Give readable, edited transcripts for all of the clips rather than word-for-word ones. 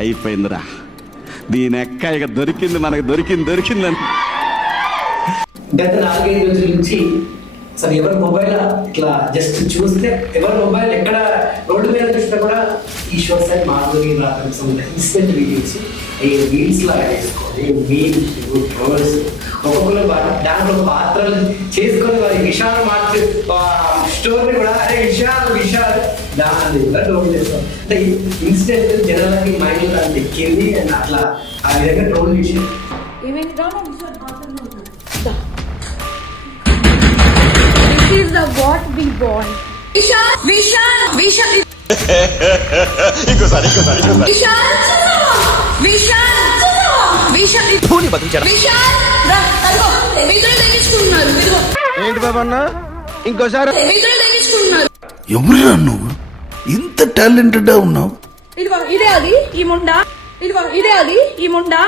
అయిపోయిందిరా, దీని ఎక్క ఇక దొరికింది, మనకు దొరికిందని. గత 4-5 రోజుల నుంచి అసలు ఎవరి మొబైల్ ఇట్లా జస్ట్ చూస్తే, ఎవరి మొబైల్ ఎక్కడ రోడ్డు మీద చూసినా కూడా Eshwar sir Madhuri instant videos ఈ రీల్స్ లాగా చేసుకొని మీమ్స్ ట్రోల్స్ ఒక్కొక్కరు దాంట్లో పాత్రలు చేసుకొని వారి విషయాలు మార్చి స్టోరీ కూడా అరే విషయాలు దాన్ని కూడా ట్రోల్ చేస్తాం. అంటే ఇన్స్టెంట్ జనాలకి మైండ్ అంత ఎక్కింది అండ్ అట్లా ఆ విధంగా ట్రోల్ చేసి is the what we want. Vishal. ఇంకోసారి ఏంటి బాబా అన్న ఇంకోసారి ఎవరురా నువ్వు ఇంత టాలెంటెడ్ ఉన్నావు? ఇదే అది ఈ ముండా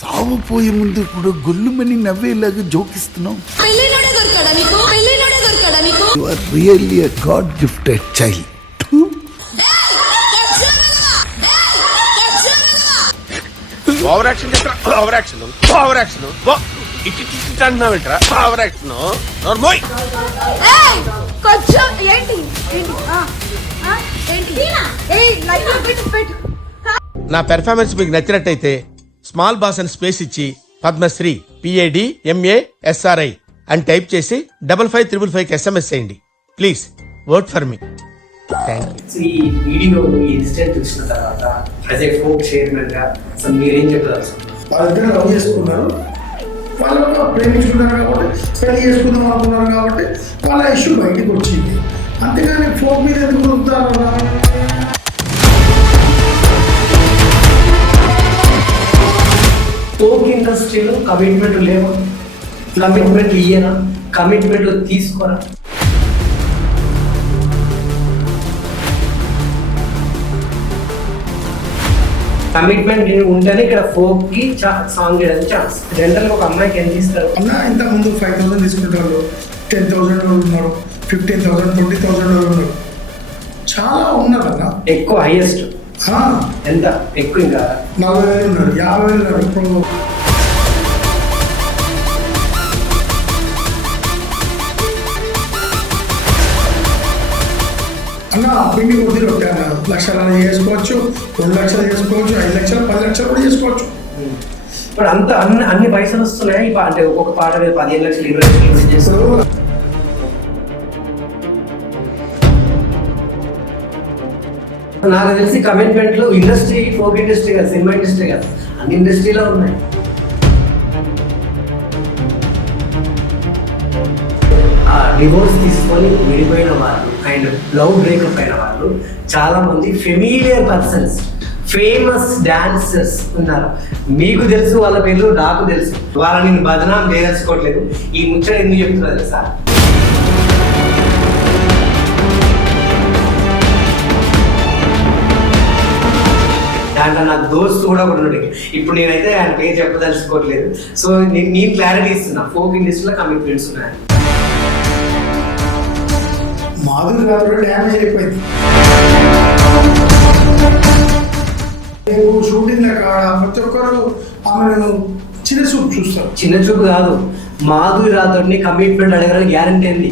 సాగుపోయే ముందు కూడా గొల్లుమని నవ్వేలాగా జోకిస్తున్నావు. You are really a God gifted child. Over action అంటున్నావేంట్రా? ఓవర్ యాక్షన్ నా పెర్ఫార్మెన్స్ మీకు నచ్చినట్టయితే స్మాల్ బాస్ అని స్పేస్ ఇచ్చి పద్మశ్రీ PADMASRI అని టైప్ చేసి 5555 SMS చేయండి ప్లీజ్. Work for me. ఈ వీడియో ఇన్సిడెంట్ చూసిన తర్వాత యాజ్ ఏ ఫోక్ చైర్మన్ గా అసలు మీరేం చెప్తారు? వాళ్ళిద్దరు లవ్ చేసుకున్నారు, వాళ్ళు ప్రేమించుకున్నారు కాబట్టి పెళ్లి చేసుకుందాం అనుకున్నారు కాబట్టి వాళ్ళ ఇష్యూ బయటకు వచ్చింది. అంతేగాని ఫోక్ మీద ఎందుకు దొరుకుతారు? ఫోక్ ఇండస్ట్రీలో కమిట్మెంట్ లేవా? కమిట్మెంట్ ఇయ్యనా? కమిట్మెంట్ తీసుకోరా? కమిట్మెంట్ ఉంటేనే ఇక్కడ ఫోక్ కి సాంగ్ చేయడానికి ఛాన్స్. జనరల్ గా ఒక అమ్మాయికి ఎంత ఇస్తారు అన్న? ఇంత ముందు 5,000 తీసుకుంటారు, 10,000 ఉన్నారు, 15,000, 20,000 ఉన్నారు, చాలా ఉన్నారు అన్న. ఎక్కువ హైయెస్ట్ ఎంత ఎక్కువ? ఇంకా 40,000 ఉన్నారు, 50,000 ఉన్నారు. ఇప్పుడు అన్న పిండి కొద్ది రొట్టె అన్న. 1,00,000 చేసుకోవచ్చు, 2 లక్షలు చేసుకోవచ్చు, 5 లక్షలు, 10 లక్షలు కూడా చేసుకోవచ్చు. ఇప్పుడు అంత అన్ని పైసలు వస్తున్నాయి. అంటే ఒక్కొక్క పాట మీద 15 లక్షలు, 20 లక్షలు చేస్తారు. నాకు తెలిసి కమిట్మెంట్లు ఇండస్ట్రీ, ఫోక్ ఇండస్ట్రీ కాదు, సినిమా ఇండస్ట్రీ కాదు, అన్ని ఇండస్ట్రీలో ఉన్నాయి. డివోర్స్ తీసుకొని విడిపోయిన వాళ్ళు అండ్ లవ్ బ్రేకప్ అయిన వాళ్ళు చాలా మంది ఫెమిలియర్ పర్సన్స్, ఫేమస్ డాన్సర్స్ ఉన్నారు. మీకు తెలుసు వాళ్ళ పేర్లు, నాకు తెలుసు. వాళ్ళని నేను బదనాం చేయదలుచుకోవట్లేదు. ఈ ముచ్చట ఎందుకు చెప్తున్నారు తెలుసా? దాంట్లో నా దోస్తు కూడా ఉన్నాడు. ఇప్పుడు నేనైతే ఆయన పేరు చెప్పదలుచుకోవట్లేదు. సో నేను క్లారిటీ ఇస్తున్నా, ఫోక్ ఇండస్ట్రీలో కమిట్మెంట్స్ ఉన్నాయి. మాధురి గారు డ్యామేజ్ అయిపోయింది. షూటింగ్ కాడ ప్రతి ఒక్కరు ఆమెను చిన్న చూపు చూస్తారు. చిన్న చూపు కాదు, మాధురి రాథోడ్ని కమిట్మెంట్ అడగడానికి గ్యారంటీ ఏంది?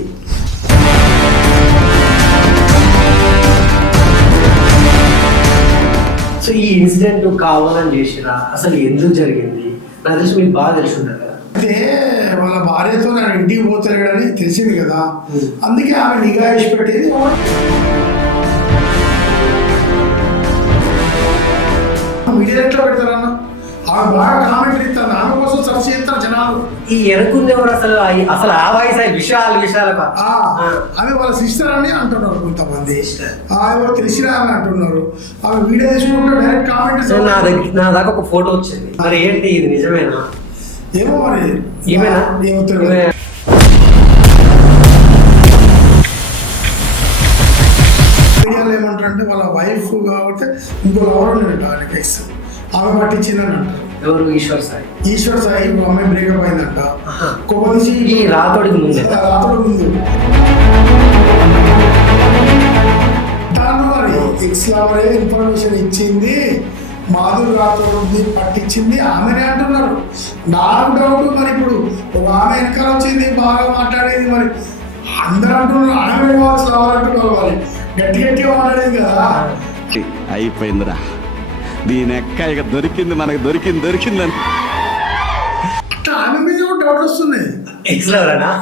సో ఈ ఇన్సిడెంట్ కావాలని చేసినా అసలు ఎందుకు జరిగింది? నాకు తెలిసి మీకు బాగా తెలిసి ఉంటుంది కదా. అయితే వాళ్ళ భార్యతో నేను ఇంటికి పోతాడని తెలిసింది కదా, అందుకే ఆమె నిఘా వేసి పెట్టేది. మీడియా ఎట్లా పెడతారన్న? ఆమె బాగా కామెంట్ ఇస్తాను, ఆమె కోసం సర్చ్ చేస్తారు జనాలు. ఈ ఎనుకుంది ఎవరు అసలు? అసలు ఆ వయసు విషయాలు ఆమె వాళ్ళ సిస్టర్ అని అంటున్నారు కొంతమంది, ఎవరు తెలిసిన ఆమె అంటున్నారు. ఆమె వీడియో తీసుకుంటే డైరెక్ట్ కామెంట్. నా దాకా ఒక ఫోటో వచ్చింది. మరి ఏంటి ఇది నిజమేనా? ఏమో మరి ఏమైనా ఏమవుతారు. మీడియాలో ఏమంటారంటే వాళ్ళ వైఫ్ కాబట్టి ఇంకో ఎవరు ఆయన కేసు ఆమె పట్టించిందని అంటారు. ఎవరు? ఈశ్వర్ సాయి. ఈశ్వర్ సాయి అమ్మాయి బ్రేకప్ అయిందంట. కొబ్బరి ఈ రాతోడికి ముందు దాని మరి ఎక్స్ లవర్ ఇన్ఫర్మేషన్ ఇచ్చింది, మాధురి రాథోడ్ని పట్టించింది ఆమెనే అంటున్నారు. నాకు డౌట్ మరి ఇప్పుడు ఒక ఆమె వెనకాల వచ్చింది బాగా మాట్లాడేది, మరి అందరూ అంటున్నారు ఆమె కావచ్చు రావాలంటున్నారు, మరి గట్టి గట్టిగా మాట్లాడేది కదా. అయిపోయిందిరా, దీని ఎక్క ఇక దొరికింది, మనకు దొరికిందని. అట్లా ఆమె మీద కూడా డౌట్ వస్తుంది. ఎక్స్ లవరేనా?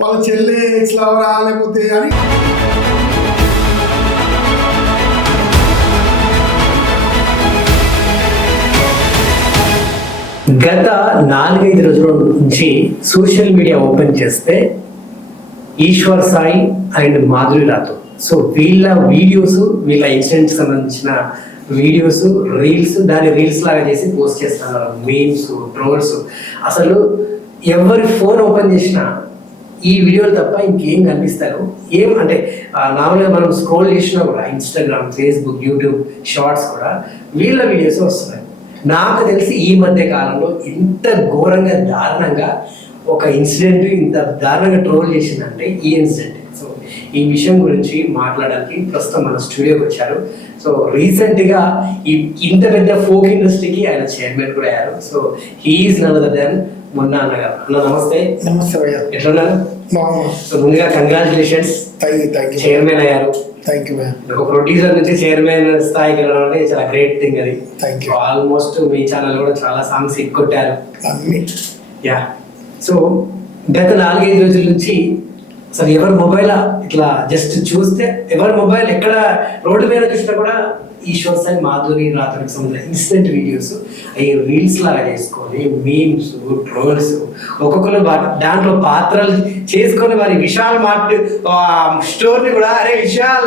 వాళ్ళ చెల్లె ఎక్స్ లవరా లేకపోతే అని. గత 4-5 రోజుల నుంచి సోషల్ మీడియా ఓపెన్ చేస్తే ఈశ్వర్ సాయి అండ్ మాధురి రాథోడ్, సో వీళ్ళ వీడియోస్, వీళ్ళ ఇన్సిడెంట్ సంబంధించిన వీడియోస్, దాన్ని రీల్స్ లాగా చేసి పోస్ట్ చేస్తున్నారు. మీమ్స్, ట్రోల్స్, అసలు ఎవరి ఫోన్ ఓపెన్ చేసినా ఈ వీడియోలు తప్ప ఇంకేం కనిపిస్తారు. ఏం అంటే నార్మల్గా మనం స్క్రోల్ చేసినా కూడా ఇన్స్టాగ్రామ్, ఫేస్బుక్, యూట్యూబ్ షార్ట్స్ కూడా వీళ్ళ వీడియోస్ వస్తున్నాయి. నాకు తెలిసి ఈ మధ్య కాలంలో ఇంత ఘోరంగా దారుణంగా ఒక ఇన్సిడెంట్ ఇంత దారుణంగా ట్రోల్ చేసిందంటే ఈ ఇన్సిడెంట్. సో ఈ విషయం గురించి మాట్లాడడానికి ప్రస్తుతం మన స్టూడియోకి వచ్చారు. సో రీసెంట్గా ఇంత పెద్ద ఫోక్ ఇండస్ట్రీకి ఆయన చైర్మన్ కూడా అయ్యారు. So he is none other than Munna అన్న గారు. అన్న నమస్తే. నమస్తే భయ్యా. ఎట్లున్నారు? సో ముందుగా కంగ్రాచులేషన్స్, చైర్మన్ అయ్యారు. Thank you ma'am. ఒక ప్రొడ్యూసర్ నుంచి చైర్మన్ స్థాయికి వెళ్ళడం అంటే చాలా గ్రేట్ థింగ్ అది. Thank you. ఆల్మోస్ట్ మీ ఛానల్ కూడా చాలా సాంగ్స్ ఎక్కొట్టారు. యా. సో గత 4-5 రోజుల నుంచి అసలు ఎవరి మొబైల్ ఇట్లా జస్ట్ చూస్తే, ఎవరి మొబైల్ ఎక్కడ రోడ్డు మీద చూసినా కూడా ఈశ్వర్ సాయి, మాధురి రాథోడ్కి సంబంధించిన ఇన్సిడెంట్ వీడియోస్ అవి రీల్స్ లాగా చేసుకొని మీమ్స్, ట్రోల్స్, ఒక్కొక్కరు దాంట్లో పాత్రలు చేసుకొని వారి విశాల్ మార్ట్ స్టోర్ని కూడా అరే విశాల్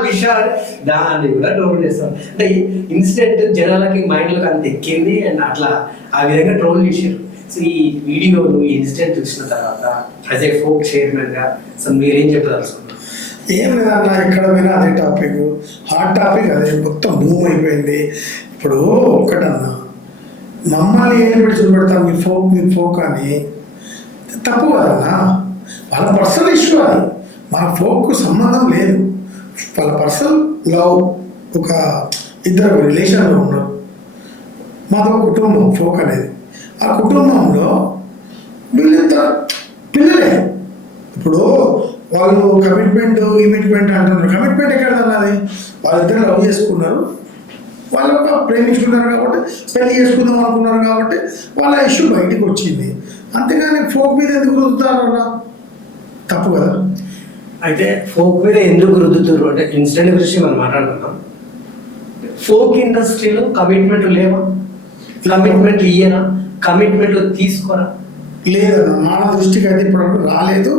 దాన్ని కూడా ట్రోల్ చేస్తాం. అంటే ఇన్సిడెంట్ జనాలకి మైండ్లోకి అంత ఎక్కింది అండ్ అట్లా ఆ విధంగా ట్రోల్ చేశారు. సో ఈ వీడియోలు, ఈ ఇన్సిడెంట్ చూసిన తర్వాత యాజ్ ఏ ఫోక్ చైర్మన్గా అసలు మీరేం చెప్పదలుచుకున్నారు? ఏం లేదన్నా, ఎక్కడ పోయినా అదే టాపిక్, హాట్ టాపిక్ అదే, మొత్తం బూమ్ అయిపోయింది. ఇప్పుడు ఒక్కటన్నా, మమ్మల్ని ఏం పెట్టి చూపెడతాం మీరు ఫోక్ అని, తప్పు కదన్నా. వాళ్ళ పర్సనల్ ఇష్యూ అది, మన ఫోక్కు సంబంధం లేదు. వాళ్ళ పర్సనల్ లవ్, ఒక ఇద్దరు రిలేషన్లో ఉన్నారు, మాతో కుటుంబం ఫోక్ అనేది. ఆ కుటుంబంలో వీళ్ళిద్దరు పిల్లలే. ఇప్పుడు వాళ్ళు కమిట్మెంట్ అంటున్నారు. కమిట్మెంట్ ఎక్కడ అన్నది? వాళ్ళిద్దరు లవ్ చేసుకున్నారు, వాళ్ళు ప్రేమించుకున్నారు కాబట్టి, పెళ్లి చేసుకుందాం అనుకున్నారు కాబట్టి వాళ్ళ ఇష్యూ బయటికి వచ్చింది. అంతేగాని ఫోక్ మీద ఎందుకు రుద్దుతారన్నా? తప్పు కదా. అయితే ఫోక్ మీద ఎందుకు రుద్దుతారు అంటే ఇన్సిడెంట్ గురించి మనం మాట్లాడుతున్నాం. ఫోక్ ఇండస్ట్రీలో కమిట్మెంట్ లేవా? కమిట్మెంట్ ఇయ్యనా? కమిట్మెంట్లు తీసుకోరా? లేదన్నా, మన దృష్టికి అయితే ఇప్పటివరకు రాలేదు.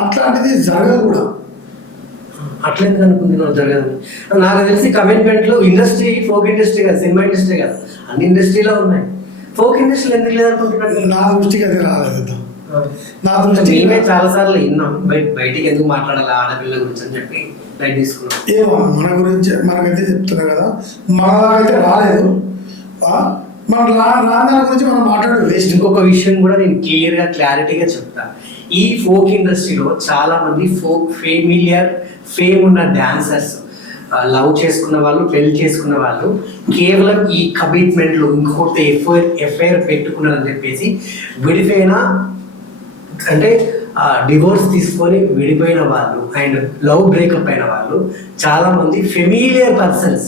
అట్లాంటిది జరగదు కూడా. అట్లా ఎందుకు అనుకుంటున్నావు జరగదు? నాకు తెలిసి కమిట్మెంట్లు ఇండస్ట్రీ, ఫోక్ ఇండస్ట్రీ కాదు, సినిమా ఇండస్ట్రీ కాదు, అన్ని ఇండస్ట్రీలో ఉన్నాయి. ఫోక్ ఇండస్ట్రీలో ఎందుకు లేదనుకుంటున్నాను? నా దృష్టికి అయితే రాలేదు. నా దృష్టి మేమే చాలా సార్లు విన్నాం, బయటికి ఎందుకు మాట్లాడాలి ఆడపిల్ల గురించి అని చెప్పి లైట్ తీసుకున్నాం. ఏమో మన గురించి మనకైతే చెప్తున్నా కదా, మనలాగైతే రాలేదు. మన రాందాల గురించి మనం మాట్లాడే వేస్ట్. ఇంకొక విషయం కూడా నేను క్లియర్గా క్లారిటీగా చెప్తాను. ఈ ఫోక్ ఇండస్ట్రీలో చాలా మంది ఫేమ్ ఉన్న డాన్సర్స్, లవ్ చేసుకున్న వాళ్ళు, పెళ్లి చేసుకున్న వాళ్ళు కేవలం ఈ కమిట్మెంట్లు, ఇంకొకటి ఎఫ్ఐఆర్ పెట్టుకున్నారని చెప్పేసి విడిపోయిన, అంటే డివోర్స్ తీసుకొని విడిపోయిన వాళ్ళు అండ్ లవ్ బ్రేకప్ అయిన వాళ్ళు చాలా మంది ఫెమిలియర్ పర్సన్స్,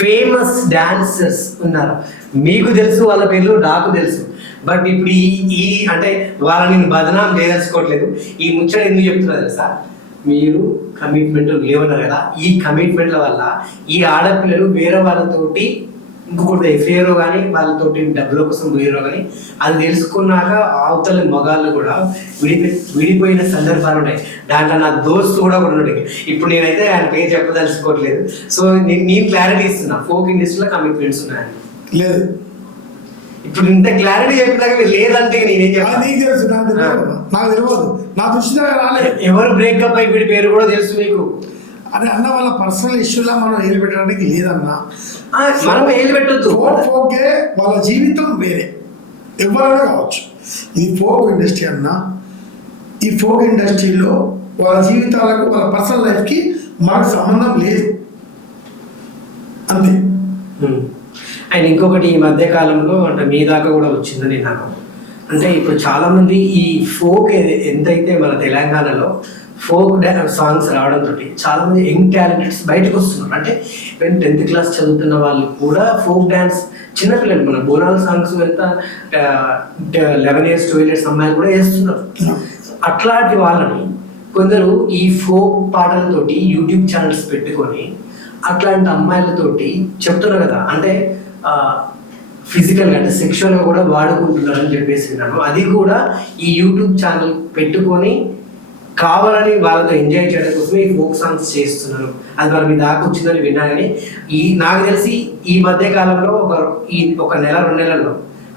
ఫేమస్ డాన్సర్స్ ఉన్నారు. మీకు తెలుసు వాళ్ళ పేర్లు, నాకు తెలుసు. బట్ ఇప్పుడు ఈ అంటే వాళ్ళని బదనాం చేయదలుచుకోవట్లేదు. ఈ ముచ్చట ఎందుకు చెప్తున్నారు తెలుసా? మీరు కమిట్మెంట్ లేవన్నారు కదా, ఈ కమిట్మెంట్ల వల్ల ఈ ఆడపిల్లలు వేరే వాళ్ళతోటి ఇంకొకటి ఎఫ్ఐఆర్ కానీ వాళ్ళతోటి డబ్బుల కోసం పోయారో కానీ అది తెలుసుకున్నాక అవతల మగాళ్ళు కూడా విడిపోయిన సందర్భాలు ఉన్నాయి. దాంట్లో నా దోస్తు కూడా ఉన్నాడు. ఇప్పుడు నేనైతే ఆయన పేరు చెప్పదలుచుకోవట్లేదు. సో నేను క్లారిటీ ఇస్తున్నా, ఫోక్ ఇండస్ట్రీలో కమిట్మెంట్స్ ఉన్నాయని. లేదు, ఇప్పుడు ఇంత క్లారిటీ చెప్పినాక లేదంటే నేనేం చెప్పాను? నీకు తెలుసు, నాకు తెలియదు, నా దృష్టి దగ్గర రాలేదు. ఎవరు బ్రేకప్ అయి వీడి పేరు కూడా తెలుసు మీకు. అదే అన్న, వాళ్ళ పర్సనల్ ఇష్యూలా మనం ఏలు పెట్టడానికి లేదన్నా. మనం ఏలు పెట్టద్దు. ఫోకే వాళ్ళ జీవితం వేరే, ఎవరైనా కావచ్చు. ఇది ఫోక్ ఇండస్ట్రీ అన్న. ఈ ఫోక్ ఇండస్ట్రీలో వాళ్ళ జీవితాలకు, వాళ్ళ పర్సనల్ లైఫ్కి మనకు సంబంధం లేదు, అంతే. అండ్ ఇంకొకటి ఈ మధ్య కాలంలో అంటే మీ దాకా కూడా వచ్చిందని నాకు అంటే ఇప్పుడు చాలా మంది ఈ ఫోక్ ఎంతైతే మన తెలంగాణలో ఫోక్ సాంగ్స్ రావడంతో చాలా మంది యంగ్ టాలెంటెడ్స్ బయటకు వస్తున్నారు. అంటే 10th క్లాస్ చదువుతున్న వాళ్ళు కూడా ఫోక్ డాన్స్ చిన్నపిల్లలు మన బోనాల సాంగ్స్ ఎంత 11 years 12 years అమ్మాయిలు కూడా వేస్తున్నారు. అట్లాంటి వాళ్ళని కొందరు ఈ ఫోక్ పాటలతోటి యూట్యూబ్ ఛానల్స్ పెట్టుకొని అట్లాంటి అమ్మాయిలతోటి చెప్తున్నారు కదా అంటే ఫిజికల్గా అంటే సెక్షువల్గా కూడా వాడుకుంటున్నారని చెప్పేసి విన్నాను. అది కూడా ఈ యూట్యూబ్ ఛానల్ పెట్టుకొని కావాలని వాళ్ళతో ఎంజాయ్ చేయడం కోసం ఈ ఫోక్ సాంగ్స్ చేస్తున్నారు. అది వాళ్ళ మీ దాకా వచ్చిందని విన్నా. కానీ నాకు తెలిసి ఈ మధ్య కాలంలో ఒక నెల 2 నెలల్లో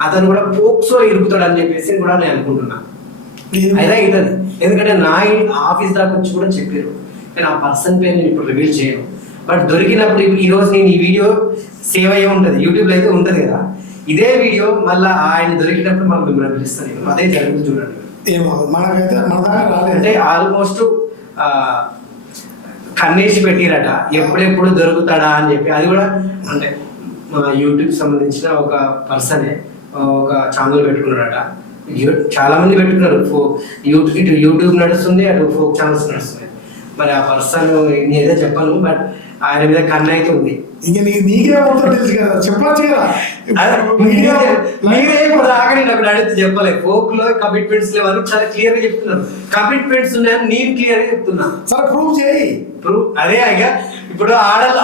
అతను కూడా ఫోక్స్లో ఇరుకుతాడు అని చెప్పేసి కూడా నేను అనుకుంటున్నాను. అయితే అవుతుంది, ఎందుకంటే నా ఆఫీస్ దాకా వచ్చి కూడా చెప్పారు. కానీ ఆ పర్సన్ పేరు నేను ఇప్పుడు రివీల్ చేయను. బట్ దొరికినప్పుడు ఈ రోజు నేను ఈ వీడియో సేవ్ అయ్యే ఉంటుంది, యూట్యూబ్లో అయితే ఉంటుంది కదా. ఇదే వీడియో మళ్ళీ ఆయన దొరికినప్పుడు మనం మిమ్మల్ని పిలుస్తాను. అదే జరుగుతుంది చూడండి. అంటే ఆల్మోస్ట్ కన్నేసి పెట్టిరట ఎప్పుడెప్పుడు దొరుకుతాడా అని చెప్పి. అది కూడా అంటే మా యూట్యూబ్ సంబంధించిన ఒక పర్సనే ఒక ఛానల్ పెట్టుకున్నాడట. చాలా మంది పెట్టుకున్నారు. ఇటు యూట్యూబ్ నడుస్తుంది, అటు ఫోక్ ఛానల్స్ నడుస్తుంది. మరి ఆ పర్సన్ నేనే చెప్పాను, బట్ ఆయన మీద కన్ను అయితే ఉంది. ఇంకా నీకే తెలుసు కదా, చెప్పచ్చు కదా. మీరే ఇప్పుడు ఆగని నాకు అడిగితే చెప్పలేదు. ఫోక్ లో కమిట్మెంట్స్ లేవని చాలా క్లియర్ గా చెప్తున్నారు. కమిట్మెంట్స్ ఉన్నాయని నేను క్లియర్ గా చెప్తున్నా. సరే ప్రూవ్ చేయి. అదే అయ్యా, ఇప్పుడు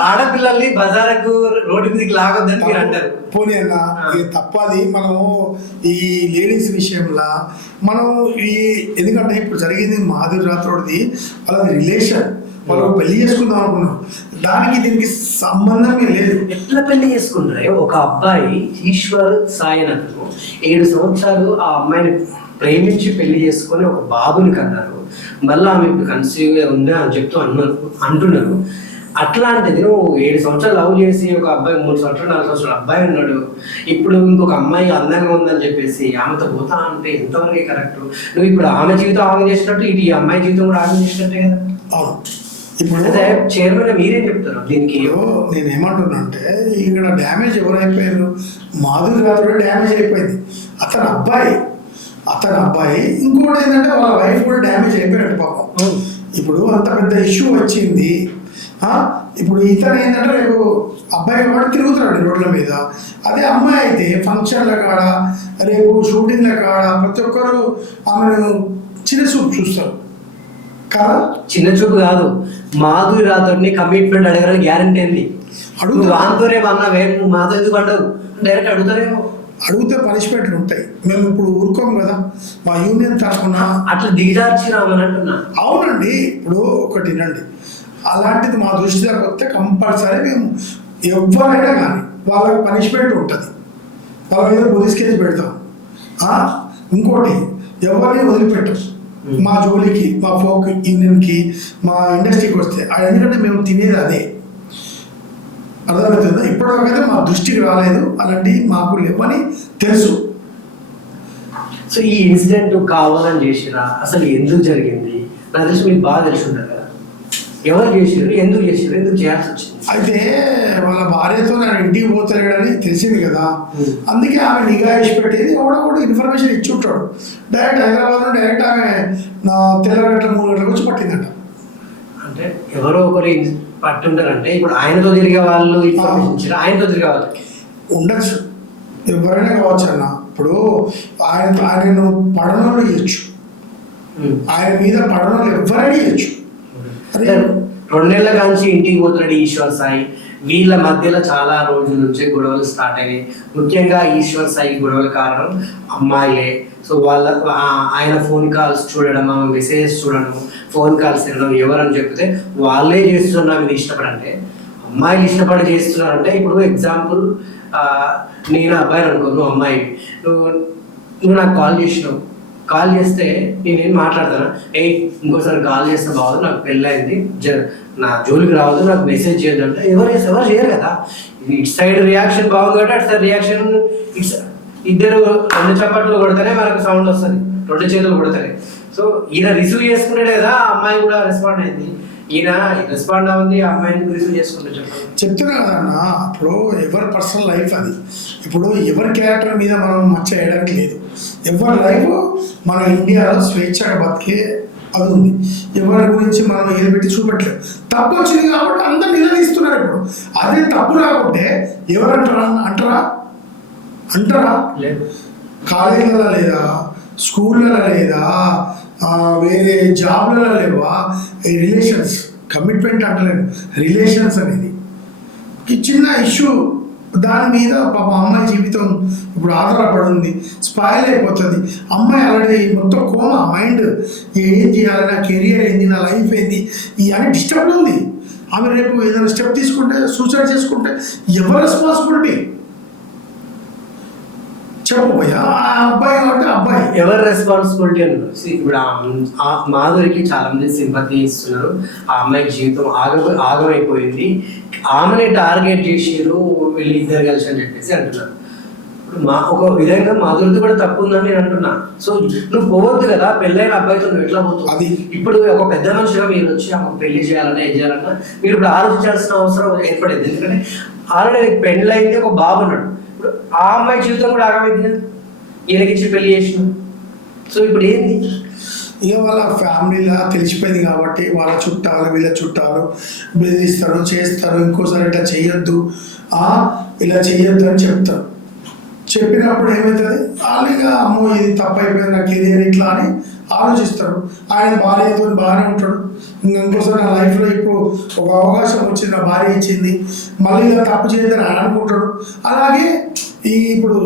ఆడపిల్లల్ని బజారకు రోడ్డు మీదకి లాగొద్దని మీరు అంటారు. పోనీ అన్న ఇది తప్పది. మనము ఈ లేడీస్ విషయంలో మనం ఎందుకంటే ఇప్పుడు జరిగింది మాధురి రాథోడ్ది వాళ్ళది రిలేషన్, వాళ్ళు పెళ్లి చేసుకుందాం అనుకున్నాం. దానికి దీనికి సంబంధమే లేదు. ఎట్లా పెళ్లి చేసుకుంటారు? ఒక అబ్బాయి ఈశ్వర్ సాయి అతను 7 సంవత్సరాలు ఆ అమ్మాయిని ప్రేమించి పెళ్లి చేసుకొని ఒక బాబుని కన్నారు. మళ్ళీ ఆమె ఇప్పుడు కన్సీవ్ ఉందా అని చెప్తూ అంటున్నారు. అట్లాంటిది నువ్వు 7 సంవత్సరాలు లవ్ చేసి ఒక అబ్బాయి 3 సంవత్సరాలు 4 సంవత్సరాలు అబ్బాయి ఉన్నాడు. ఇప్పుడు ఇంకొక అమ్మాయి అందంగా ఉందని చెప్పేసి ఆమెతో పోతా అంటే ఎంతవరకు కరెక్ట్? నువ్వు ఇప్పుడు ఆమె జీవితం ఆమె చేసినట్టు ఇటు ఈ అమ్మాయి జీవితం కూడా ఆమె చేసినట్టే కదా. ఇప్పుడు చైర్మన్ మీరేం చెప్తారు దీనికి? నేనేమంటున్నా అంటే ఇక్కడ డ్యామేజ్ ఎవరైపోయారు? మాధురి రాథోడ్ డ్యామేజ్ అయిపోయింది. అతని అబ్బాయి ఇంకోటి ఏంటంటే వాళ్ళ వైఫ్ కూడా డ్యామేజ్ అయిపోయినట్టు పాపం. ఇప్పుడు అంత పెద్ద ఇష్యూ వచ్చింది. ఇప్పుడు ఇతను ఏంటంటే రేపు అబ్బాయి కూడా తిరుగుతున్నాడు రోడ్ల మీద. అదే అమ్మాయి అయితే ఫంక్షన్ల కాడ రేపు షూటింగ్ల కాడ ప్రతి ఒక్కరు ఆమెను చిన్న చూపు చూస్తారు కదా. చిన్న చూపు కాదు, మాధురి రాథోడ్ని కమిట్మెంట్ అడగడానికి గ్యారంటీ ఏంది? అడుగు దాంతోనే అన్న వేరు నువ్వు మాతో ఎందుకు అడగవు? డైరెక్ట్ అడుగుతారేమో. అడిగితే పనిష్మెంట్లు ఉంటాయి. మేము ఇప్పుడు ఊరుకోం కదా, మా యూనియన్ తరఫున అట్లా దిగజార్చి రామని అంటున్నా. అవునండి, ఇప్పుడు ఒకటి వినండి, అలాంటిది మా దృష్టిలోకి వస్తే కంపల్సరీ మేము ఎవరైనా కానీ వాళ్ళకి పనిష్మెంట్ ఉంటుంది. వాళ్ళ మీద పోలీస్ కేసు పెడతాం. ఇంకోటి ఎవరిని వదిలిపెట్టాం మా జోలికి, మా ఫోక్ యూనియన్కి, మా ఇండస్ట్రీకి వస్తే. ఎందుకంటే మేము తినేది అదే, అర్థమవుతుందా? ఇప్పటివరకైతే మా దృష్టికి రాలేదు, అలాంటివి మాకు లేవని తెలుసు. సో ఈ ఇన్సిడెంట్ కావాలని చేసిరా? అసలు ఎందుకు జరిగింది? నాకు తెలిసి మీకు బాగా తెలిసి ఉంటుంది కదా. ఎవరు చేసారు, ఎందుకు చేసారు, ఎందుకు చేయాల్సి వచ్చింది? అయితే వాళ్ళ భార్యతో నేను ఇంటికి పోతలేడని తెలిసింది కదా, అందుకే ఆమె నిఘా వేసి పెట్టేది. కూడా ఇన్ఫర్మేషన్ ఇచ్చి ఉంటాడు. డైరెక్ట్ హైదరాబాద్లో డైరెక్ట్ ఆమె నా తెల్లగట్ల 3 గంటలకు వచ్చి పట్టిందట. అంటే ఎవరో ఒకరు పట్టుంటారంటే ఇప్పుడు ఆయనతో తిరిగే వాళ్ళు ఇన్ఫర్మేషన్ ఆయనతో తిరిగే వాళ్ళు ఉండొచ్చు, ఎవరైనా కావచ్చు అన్న. ఇప్పుడు ఆయనను పడనోళ్ళు ఇవ్వచ్చు, ఆయన మీద పడనోళ్ళు ఎవరైనా ఇవ్వచ్చు. 2 నెలల కాంచి ఇంటికి పోతున్నాడు ఈశ్వర్ సాయి. వీళ్ళ మధ్యలో చాలా రోజుల నుంచి గొడవలు స్టార్ట్ అయినాయి. ముఖ్యంగా ఈశ్వర్ సాయి గొడవల కారణం అమ్మాయిలే. సో ఆయన ఫోన్ కాల్స్ చూడడం, మెసేజెస్ చూడడం, ఫోన్ కాల్స్ తినడం, ఎవరని చెప్తే వాళ్ళే చేస్తున్నారు మీద ఇష్టపడంటే అమ్మాయిలు ఇష్టపడి చేస్తున్నారంటే. ఇప్పుడు ఎగ్జాంపుల్ నేను అబ్బాయిని అనుకో, నువ్వు అమ్మాయి, నువ్వు నాకు కాల్ చేసినావు. కాల్ చేస్తే నేనేం మాట్లాడతాను, ఇంకోసారి కాల్ చేస్తే బాగోదు, నాకు పెళ్ళైంది, నా జోలికి రావద్దు, నాకు మెసేజ్ చేయొద్దు అంటే ఎవరు చేయరు కదా. ఇటు సైడ్ రియాక్షన్ బాగుంది కాబట్టి అటు సైడ్ రియాక్షన్ ఇద్దరు 2 చప్పట్లు కొడితేనే మనకు సౌండ్ వస్తుంది, 2 చేతులు కొడతాయి. సో ఈయన రిసీవ్ చేసుకున్నాడే కదా, అమ్మాయి కూడా రెస్పాండ్ అయింది. ఈయన రెస్పాండ్ అవ్వండి ఆ అమ్మాయిని గురించి చేసుకుంటే చెప్పండి. చెప్తున్నా కదన్నా, ఇప్పుడు ఎవరి పర్సనల్ లైఫ్ అది. ఇప్పుడు ఎవరి క్యారెక్టర్ మీద మనం మచ్చ వేయడానికి లేదు. ఎవరి లైఫ్ మన ఇండియాలో స్వేచ్ఛగా బతికే అది ఉంది. ఎవరి గురించి మనం ఏది పెట్టి చూపెట్టలేదు. తప్పు వచ్చింది కాబట్టి అందరు నిలదీస్తున్నారు. ఇప్పుడు అదే తప్పు రాకుంటే ఎవరంటారా అంటారా? లేదు. కాలేజీలలో లేదా, స్కూళ్ళలో లేదా, వేరే జాబ్లలో లేవా? రిలేషన్స్, కమిట్మెంట్ అంటలేదు, రిలేషన్స్ అనేది ఈ చిన్న ఇష్యూ. దాని మీద పాప అమ్మాయి జీవితం ఇప్పుడు ఆధారపడింది, స్పాయిల్ అయిపోతుంది. అమ్మాయి ఆల్రెడీ మొత్తం కోమా, మైండ్ ఏం చేయాలి, నా కెరియర్ ఏంది, నా లైఫ్ ఏంది, ఇవన్నీ డిస్టర్బ్ ఉంది. ఆమె రేపు ఏదైనా స్టెప్ తీసుకుంటే, సూసైడ్ చేసుకుంటే ఎవరు రెస్పాన్సిబిలిటీ చెప్పబోయా? ఆ అబ్బాయి కాబట్టి అబ్బాయి ఎవరు రెస్పాన్సిబిలిటీ అన్నారు. ఇప్పుడు ఆ మాధురికి చాలా మంది సింపతి ఇస్తున్నారు. ఆ అమ్మాయికి జీవితం ఆగమైపోయింది, ఆమెని టార్గెట్ చేసిరు వీళ్ళు ఇద్దరు కలిసి అని చెప్పేసి అంటున్నారు. ఇప్పుడు ఒక విధంగా మాధురితో కూడా తప్పు ఉందని నేను అంటున్నా. సో నువ్వు పోవద్దు కదా, పెళ్ళైన అబ్బాయితో నువ్వు ఎట్లా పోతావు? అది ఇప్పుడు ఒక పెద్ద మనిషిగా మీరు వచ్చి ఆమెకు పెళ్లి చేయాలన్నా ఏం చేయాలన్నా మీరు ఇప్పుడు ఆలోచించాల్సిన అవసరం ఏర్పడేది. ఎందుకంటే ఆల్రెడీ పెళ్ళైతే ఒక బాబు ఉన్నాడు. ఇప్పుడు ఆ అమ్మాయి జీవితం కూడా ఆగమైంది, ఈయనకిచ్చి పెళ్లి చేసిన. సో ఇప్పుడు ఏంది? ఇక వాళ్ళ ఫ్యామిలీలా తెలిసిపోయింది కాబట్టి వాళ్ళ చుట్టాలు వీళ్ళ చుట్టాలు బెదిరిస్తారు, చేస్తారు. ఇంకోసారి ఇట్లా చేయొద్దు, ఇలా చేయొద్దు అని చెప్తారు. చెప్పినప్పుడు ఏమవుతుంది? వాళ్ళు ఇక అమ్మో ఇది తప్పు అయిపోయింది, నా కెరియర్ ఇట్లా అని ఆలోచిస్తారు. ఆయన భార్యతో బాగానే ఉంటాడు. ఇంకోసారి నా లైఫ్లో ఇప్పుడు ఒక అవకాశం వచ్చింది, నా భార్య ఇచ్చింది, మళ్ళీ ఇలా తప్పు చేయొద్దని ఆయన అనుకుంటాడు. అలాగే ఇప్పుడు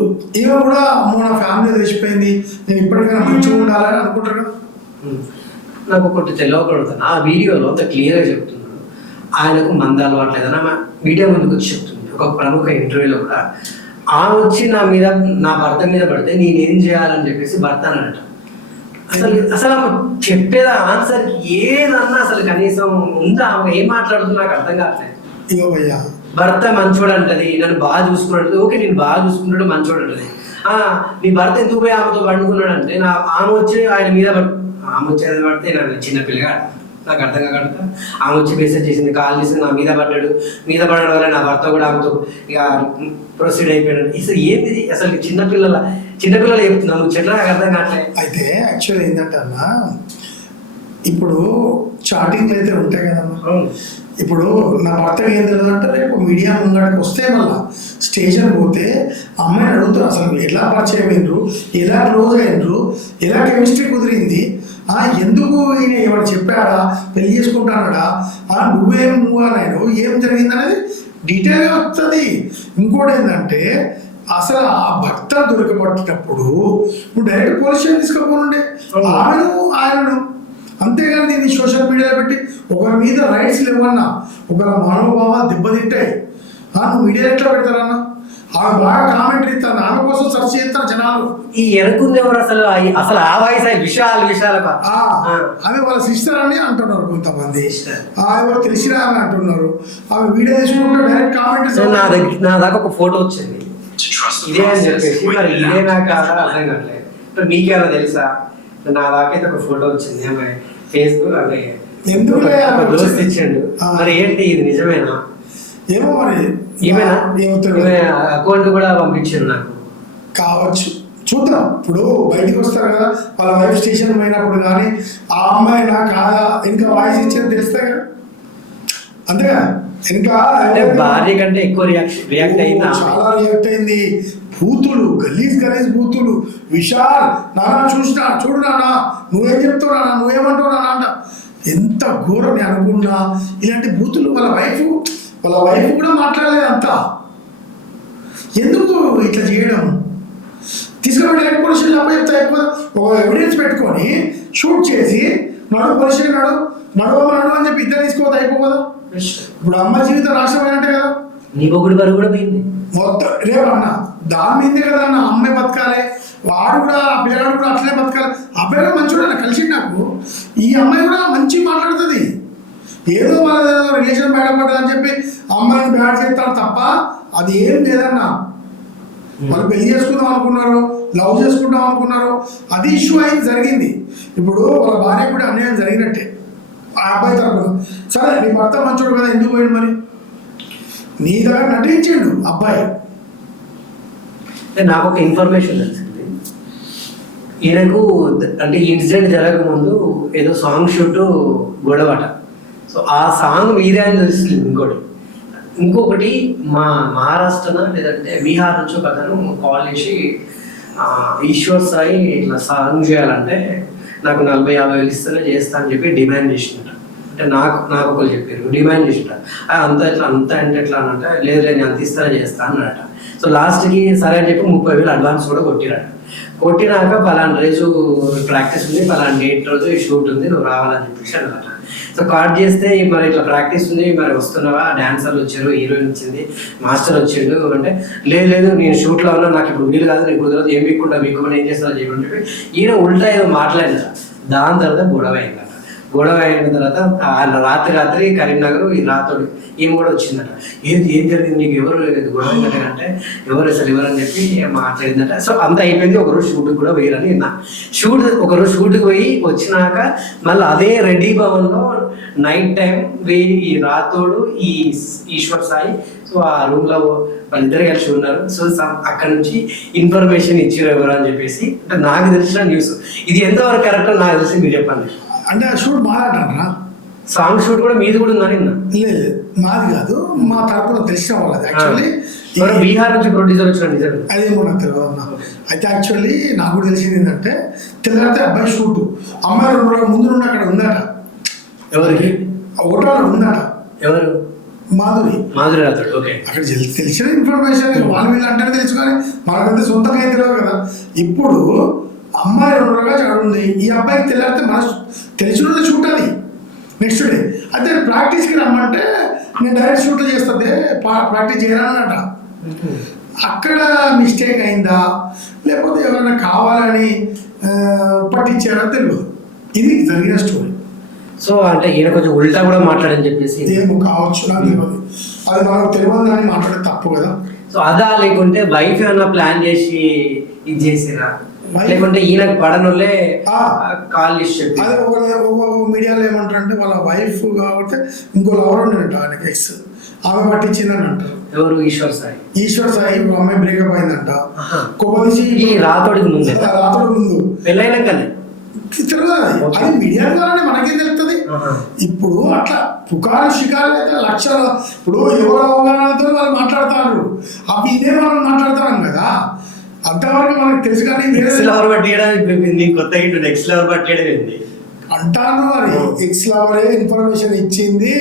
ఈమె కూడా అమ్మో నా ఫ్యామిలీ తెలిసిపోయింది, నేను ఇప్పటికైనా మంచిగా ఉండాలని అనుకుంటాడు. నాకు ఒకటి తెలియకూడతాను. ఆ వీడియోలో అంత క్లియర్గా చెప్తున్నాడు ఆయనకు మంద అలవాటు లేదని వీడియో ముందుకు వచ్చి చెప్తుంది. ఒక ప్రముఖ ఇంటర్వ్యూలో కూడా ఆమె వచ్చి నా భర్త మీద పడితే నేనేం చేయాలని చెప్పేసి భర్త అన్నట్టు. అసలు ఆమె చెప్పేది ఆన్సర్ ఏదన్నా అసలు కనీసం ఉందా? ఆమె ఏం మాట్లాడుతుందో నాకు అర్థం కావట్లేదు. ఇగో భయ్యా, భర్త మంచోడు అంటది, నన్ను బాగా చూసుకున్నాడు. ఓకే, నేను బాగా చూసుకుంటాడు, మంచోడు అంటది. నీ భర్త ఎందుకు పోయి ఆమెతో పండుకున్నాడు అంటే ఆమె వచ్చి ఆయన మీద ఆమె వచ్చేది పడితే నన్ను చిన్నపిల్లగా నాకు అర్థం కాక ఆమె వచ్చి మెసేజ్ చేసింది, కాల్ చేసింది, నా మీద పడడం వల్ల నా భర్త కూడా ఆమెతో ఇక ప్రొసీడ్ అయిపోయాడు. అసలు ఏంది అసలు చిన్నపిల్లలు చెప్తున్నాను చెట్ల నాకు అర్థం కావట్లేదు. అయితే యాక్చువల్ ఏంటంటే అన్న, ఇప్పుడు చాటింగ్లు అయితే ఉంటాయి కదమ్మా. ఇప్పుడు నా భర్త ఏం తెలియదు అంటే రేపు మీడియా ముంగడికి వస్తే మళ్ళీ స్టేషన్ పోతే అమ్మాయిని అడుగుతారు అసలు ఎలా పరిచయం అయినరు, ఎలా క్లోజ్ అయినరు, ఎలా కెమిస్ట్రీ కుదిరింది, ఎందుకు ఈయన ఏమైనా చెప్పాడా, పెళ్లి చేసుకుంటాడా, నువ్వేమో ఏం జరిగింది అనేది డీటెయిల్గా వస్తుంది. ఇంకోటి ఏంటంటే అసలు ఆ భర్త దొరకబట్టినప్పుడు నువ్వు డైరెక్ట్ పోలీస్ స్టేషన్ తీసుకుపోనుండే ఆయనను. అంతేగాని దీన్ని సోషల్ మీడియాలో పెట్టి ఒకరి మీద రైట్స్ లేవన్నా, ఒకరి మనోభావాలు దెబ్బతింటాయి. నువ్వు మీడియా ఎట్లా పెడతారన్నా? ఆమె బాగా కామెంటరీ ఇస్తాను, ఆమె కోసం సెర్చ్ చేస్తారు జనాలు. ఈ ఎనుకుంది ఎవరు అసలు? ఆ వాయిస్ విశాల ఆమె వాళ్ళ సిస్టర్ అని అంటున్నారు కొంతమంది, ఎవరు తెలిసిన ఆమె అంటున్నారు. ఆమె వీడియో తీసుకుంటే డైరెక్ట్ కామెంట్ నా దాకా ఒక ఫోటో వచ్చింది ఇదే అని చెప్పేసి, మరి ఇదే నాకు అర్థం కావట్లేదు. మీకేమైనా తెలుసా? నా దాకైతే ఒక ఫోటో వచ్చింది, ఆమె ఫేస్బుక్ అంటే దోస్త్ ఇచ్చిండు. మరి ఏంటి ఇది నిజమేనా? ఏమో మరి అకౌంట్ కూడా పంపించారు నాకు. కావచ్చు, చూద్దాం. ఇప్పుడు బయటికి వస్తారు కదా, వాళ్ళ వైఫ్ స్టేషన్ పోయినప్పుడు కానీ ఆ అమ్మాయి నా కాదా ఇంకా వాయిస్ ఇచ్చేది తెలిస్తే కదా, అంతేగా. ఇంకా భార్య కంటే ఎక్కువ రియాక్ట్ అయింది, చాలా రియాక్ట్ అయింది. బూతులు, గలీజ్ బూతులు. విశాల్ నానా చూడు నానా, నువ్వేం చెప్తావు నానా, నువ్వేమంటావు నానా అంట. ఎంత ఘోరం నేను అనుకున్నా. ఇలాంటి బూతులు వాళ్ళ వైఫ్ కూడా మాట్లాడలేదు అంతా. ఎందుకు ఇట్లా చేయడం? తీసుకుని డైరెక్ట్ పోలీస్ స్టేషన్ అబ్బాయి చెప్తా అయిపోదా, ఒక ఎవిడెన్స్ పెట్టుకొని షూట్ చేసి పోలీస్ స్టేషన్ నడు అని చెప్పి ఇద్దరు తీసుకోవద్దు అయిపోదా? ఇప్పుడు అమ్మ జీవితం నాశనం అయినట్టే కదా. నీ పొగుడు బరువు కూడా పోయింది మొత్తం. రేపు అన్న దాని మీదే కదా అన్న, అమ్మాయి బతకాలి, వాడు కూడా ఆ పిల్లగాడు కూడా అట్లనే బతకాలి. అబ్బాయి కూడా మంచిగా కలిసి నాకు ఈ అమ్మాయి కూడా మంచిగా మాట్లాడుతుంది. ఏదో మన రిలేషన్ బయటపడదు అని చెప్పి అమ్మాయిని బ్యాడ్ చేస్తారు తప్ప అది ఏం లేదన్న. వాళ్ళు పెళ్లి చేసుకుందాం అనుకున్నారు, లవ్ చేసుకుందాం అనుకున్నారు, అది ఇష్యూ అయింది జరిగింది. ఇప్పుడు వాళ్ళ భార్య కూడా అన్యాయం జరిగినట్టే. ఆ అబ్బాయి తరపున. సరే నీ భర్త మంచోడు కదా, ఎందుకు పోయాడు మరి? నీ దగ్గర నటించాడు అబ్బాయి. నాకు ఒక ఇన్ఫర్మేషన్ తెలిసింది, ఈయనకు అంటే ఇన్సిడెంట్ జరగకముందు ఏదో సాంగ్ షూట్ గొడవట. సో ఆ సాంగ్ మీరే అని తెలుస్తుంది. ఇంకొకటి మా మహారాష్ట్రన లేదంటే బీహార్ నుంచి ఒక అతను కాల్ చేసి ఈశ్వర్ సాయి ఇట్లా సాంగ్ చేయాలంటే నాకు 40-50 ఇస్తేనే చేస్తా అని చెప్పి డిమాండ్ చేసినట్ట. అంటే నాకు ఒకరు చెప్పారు డిమాండ్ చేసినట్ట. అంత అంటే ఎట్లా అని అంటే లేదు నేను అంత ఇస్తేనే చేస్తా అన్నట. సో లాస్ట్కి సరే అని చెప్పి 30,000 అడ్వాన్స్ కూడా కొట్టిరట. కొట్టినాక పలానా రోజు ప్రాక్టీస్ ఉంది, పలానా డేట్ రోజు ఈ షూట్ ఉంది, నువ్వు రావాలని చెప్పేసి అన్నమాట. సో కార్డ్ చేస్తే మరి ఇట్లా ప్రాక్టీస్ ఉంది, మరి వస్తున్నావా, డాన్సర్లు వచ్చారు, హీరోయిన్ వచ్చింది, మాస్టర్ వచ్చిండు అంటే లేదు నేను షూట్లో ఉన్నా, నాకు ఇప్పుడు వీలు కాదు, నీకు కుదరదు, ఏం వీక్కుండా ఏం చేస్తారో చెప్పని చెప్పి ఈయన ఉల్టా ఏదో మాట్లాడినారు. దాని తర్వాత గొడవ అయిందట. గొడవ అయిన తర్వాత రాత్రి కరీంనగర్ ఈ రాతోడు ఏం కూడా వచ్చిందట. ఏం జరిగింది, నీకు ఎవరు గొడవ అయిందట అంటే ఎవరు అని చెప్పి మాట్లాడిందట. సో అంత అయిపోయింది. ఒకరోజు షూట్కి కూడా పోయారని విన్నా. ఒకరోజు షూట్కి పోయి వచ్చినాక మళ్ళీ అదే రెడ్డి భవన్లో నైట్ టైం ఈ రాతోడు ఈ ఈశ్వర్ సాయి సో ఆ రూమ్ లో వాళ్ళిద్దరు కలిసి ఉన్నారు. సో అక్కడ నుంచి ఇన్ఫర్మేషన్ ఇచ్చారు ఎవరు అని చెప్పేసి అంటే నాకు తెలిసిన న్యూస్. ఇది ఎంతవరకు కరెక్ట్ నాకు తెలిసి మీరు చెప్పండి. అంటే ఆ షూట్ మాట్లాడరా? సాంగ్ షూట్ కూడా మీది కూడా ఉందని లేదు, మాది కాదు, మా తరపున తెలిసిన వాళ్ళది. యాక్చువల్లీ బీహార్ నుంచి ప్రొడ్యూసర్ వచ్చిన అదేమో నాకు తెలియదు అన్న. అయితే యాక్చువల్లీ నాకు కూడా తెలిసింది ఏంటంటే తెల్లారితే అబ్బాయి షూటు అమ్మాయి 2 రోజుల ముందు నుండి అక్కడ ఉందట. ఎవరికి? హోటల్ ఉందట. ఎవరు? మాధురి రాథోడ్. ఓకే, అక్కడ తెలిసిన ఇన్ఫర్మేషన్ వాళ్ళు వీళ్ళు అంటే తెలుసు, కానీ మనకంటే సొంతంగా ఏం తెలియదు కదా. ఇప్పుడు అమ్మాయి 2 రోజులుగా అక్కడ ఉంది, ఈ అబ్బాయికి తెల్లారితే మన తెలిసిన షూట్ అది నెక్స్ట్ డే. అయితే ప్రాక్టీస్కి రమ్మంటే నేను డైరెక్ట్ షూట్ చేస్తుంది, ప్రాక్టీస్ చేయాలన్నట. అక్కడ మిస్టేక్ అయిందా లేకపోతే ఎవరైనా కావాలని పట్టించారా తెలియదు. ఇది జరిగిన స్టోరీ. సో అంటే ఈయన కొంచెం ఉల్టా కూడా మాట్లాడని చెప్పేసి ఏమో కావచ్చు, నాకు తెలియదు. అది మనకు తెలియదు అని మాట్లాడే తప్పు కదా. సో అదా లేకుంటే వైఫ్ ఏమన్నా ప్లాన్ చేసి ఇది చేసిరా, లేకుంటే ఈయనకు పడనులే కాల్ చేసి అదే ఒక మీడియాలో ఏమంటారంటే వాళ్ళ వైఫ్ కాబట్టి ఇంకో లవర్ ఉండేట ఆయనకి ఎక్స్, ఆమె పట్టించిందని అంటారు. ఎవరు? ఈశ్వర్ సాయి. ఇప్పుడు అమ్మాయి బ్రేకప్ అయిందంట. కొబ్బరి రాతోడికి ముందు పెళ్ళైనాకనే తెలియదు. అది మీడియా ద్వారానే మనకేం తెలుస్తుంది. ఇప్పుడు అట్లా పుకారు షికారు అయితే లక్షలు. ఇప్పుడు ఎవరు అవగాహనతో వాళ్ళు మాట్లాడతారు, అవి ఇదే మనం మాట్లాడతాం కదా, అంతవరకు మనకు తెలుసు. కానీ అంటాను మరి ఎక్స్ లవరే ఇన్ఫర్మేషన్ ఇచ్చింది,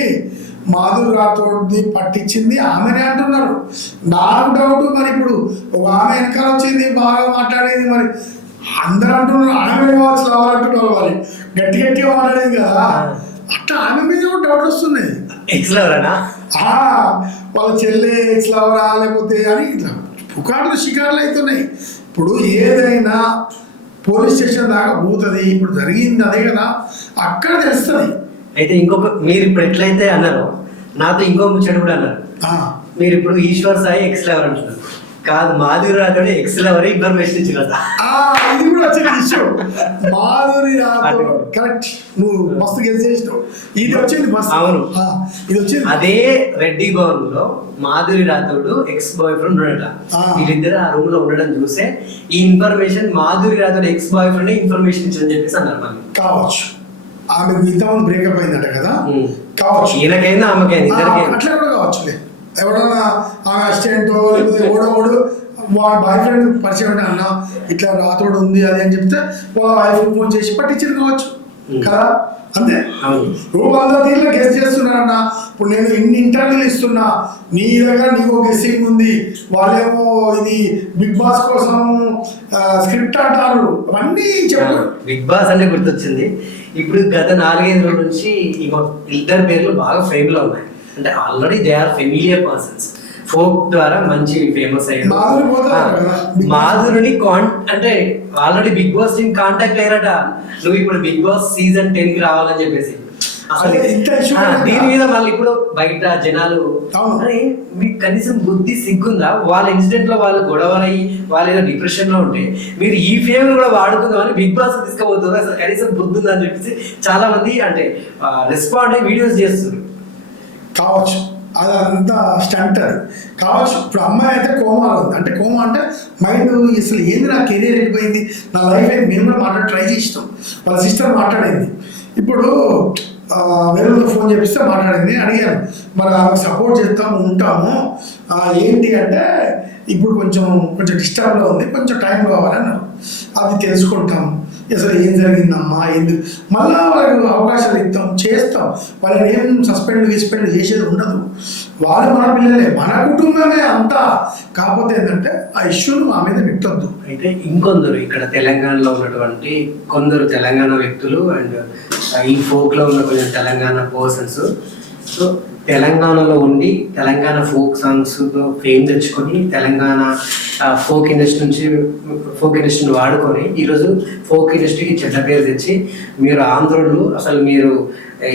మాధురి రాథోడ్ని పట్టించింది ఆమెనే అంటున్నారు. నాకు డౌట్ మరి ఇప్పుడు ఒక ఆమె వెనకాల వచ్చింది బాగా మాట్లాడేది, మరి అందరూ అంటున్నారు ఆమె కావచ్చు లవర్ అంటున్నారు, మరి గట్టిగా మాట్లాడేది కదా. అట్లా ఆమె మీద కూడా డౌట్ వస్తుంది. వాళ్ళ చెల్లె ఎక్స్ లవరా లేకపోతే అని ఇట్లా పుకార్లు షికార్లు అవుతున్నాయి. ఇప్పుడు ఏదైనా పోలీస్ స్టేషన్ దాకా పోతుంది. ఇప్పుడు జరిగింది అదే కదా, అక్కడ తెలుస్తుంది. అయితే ఇంకొక మీరు ఇప్పుడు ఎట్లయితే అన్నారు, నాతో ఇంకో ముచ్చట కూడా అన్నారు. మీరు ఇప్పుడు ఈశ్వర్ సాయి ఎక్స్ లవర్ అంటున్నారు, కాదు Madhuri Rathod ex lover information ఇచ్చి కదా. ఇది కూడా వచ్చిన ఇష్యూ. మాధురి రాథోడ్ కరెక్ట్, నువ్వు మస్తు గెస్ చేసినావు. ఇది వచ్చింది మస్తు. అవును, ఇది వచ్చింది. అదే రెడ్డి భవన్ లో Madhuri Rathod ex boyfriend ఉండట. వీళ్ళిద్దరు ఆ రూమ్ లో ఉండడం చూసే ఈ information Madhuri Rathod ex boyfriend information ఇచ్చని చెప్పేసి అన్నారు. మళ్ళీ కావచ్చు ఆమె మిగతా బ్రేకప్ అయిందట కదా, కావచ్చు. ఈయనకైందా ఆమెకైంది, అట్లా కూడా కావచ్చులే. ఎవడన్నా ఆమె అసిస్టెంట్ లేకపోతే ఓడోడు వాళ్ళ బాయ్ ఫ్రెండ్ పరిచయం అంటే అన్న ఇట్లా రాతోడు ఉంది అది అని చెప్తే వాళ్ళ వైఫ్ ఫోన్ చేసి పట్టించింది కావచ్చు కదా. అంతే. నువ్వు 100 తీర్లో గెస్ చేస్తున్నారన్న. ఇప్పుడు నేను ఇన్ని ఇంటర్వ్యూలు ఇస్తున్నా, నీ దగ్గర నీకు ఒక గెస్సింగ్ ఉంది, వాళ్ళేమో ఇది బిగ్ బాస్ కోసం స్క్రిప్ట్ అంటారు, అవన్నీ చెప్పారు. బిగ్ బాస్ అంటే గుర్తొచ్చింది. ఇప్పుడు గత 4-5 రోజుల నుంచి ఇద్దరు పేర్లు బాగా ఫేమ్ లో ఉన్నాయి. అంటే already they are familiar persons, folk ద్వారా మంచి ఫేమస్ అయ్యారు. మాధురిని అంటే already Bigg Boss team contact అయ్యారట, నువ్వు ఇప్పుడు బిగ్ బాస్ సీజన్ 10 కి రావాలని చెప్పేసి. అసలు అదే ఇంత issue దీని మీద వాళ్ళు ఇప్పుడు బయట జనాలు అవును. అరే మీకు కనీసం బుద్ధి సిగ్గుందా, వాళ్ళ ఇన్సిడెంట్ లో వాళ్ళు గొడవలయ్యి వాళ్ళు ఏదో డిప్రెషన్ లో ఉంటే మీరు ఈ ఫేమ్ కూడా వాడుకుందామని బిగ్ బాస్ తీసుకుపోతుంది, అసలు కనీసం బుద్ధి ఉందా అని చెప్పేసి చాలా మంది అంటే రెస్పాండ్ అయ్యి వీడియోస్ చేస్తున్నారు. కావచ్చు అదంతా స్టంట్ అది కావచ్చు. ఇప్పుడు అమ్మాయి అయితే కోమా ఉంది, అంటే కోమా అంటే మైండ్ అసలు ఏంది, నా కెరీర్ వెళ్ళిపోయింది, నా లైఫ్ అయింది. మేము కూడా మాట్లాడి ట్రై చేసినాం, వాళ్ళ సిస్టర్ మాట్లాడింది. ఇప్పుడు వేరే ఫోన్ చేపిస్తే మాట్లాడింది, అడిగాను మరి ఆమెకు సపోర్ట్ చేస్తాము ఉంటాము ఏంటి అంటే ఇప్పుడు కొంచెం డిస్టర్బ్లో ఉంది, కొంచెం టైం కావాలన్నారు. అది తెలుసుకుంటాం అసలు ఏం జరిగిందమ్మా ఎందుకు, మళ్ళీ వాళ్ళకి అవకాశాలు ఇస్తాం చేస్తాం, వాళ్ళని ఏం సస్పెండ్ చేసేది ఉండదు. వాళ్ళు మన పిల్లలే, మన కుటుంబమే అంతా. కాకపోతే ఏంటంటే ఆ ఇష్యూను మా మీద పెట్టొద్దు. అయితే ఇంకొందరు ఇక్కడ తెలంగాణలో ఉన్నటువంటి కొందరు తెలంగాణ వ్యక్తులు అండ్ ఈ ఫోక్ లో ఉన్న కొంచెం తెలంగాణ పర్సన్స్, సో తెలంగాణలో ఉండి తెలంగాణ ఫోక్ సాంగ్స్ ఫేమ్ తెచ్చుకొని తెలంగాణ ఫోక్ ఇండస్ట్రీని వాడుకొని ఈరోజు ఫోక్ ఇండస్ట్రీకి చెడ్డ పేరు తెచ్చి మీరు ఆంధ్రులు అసలు మీరు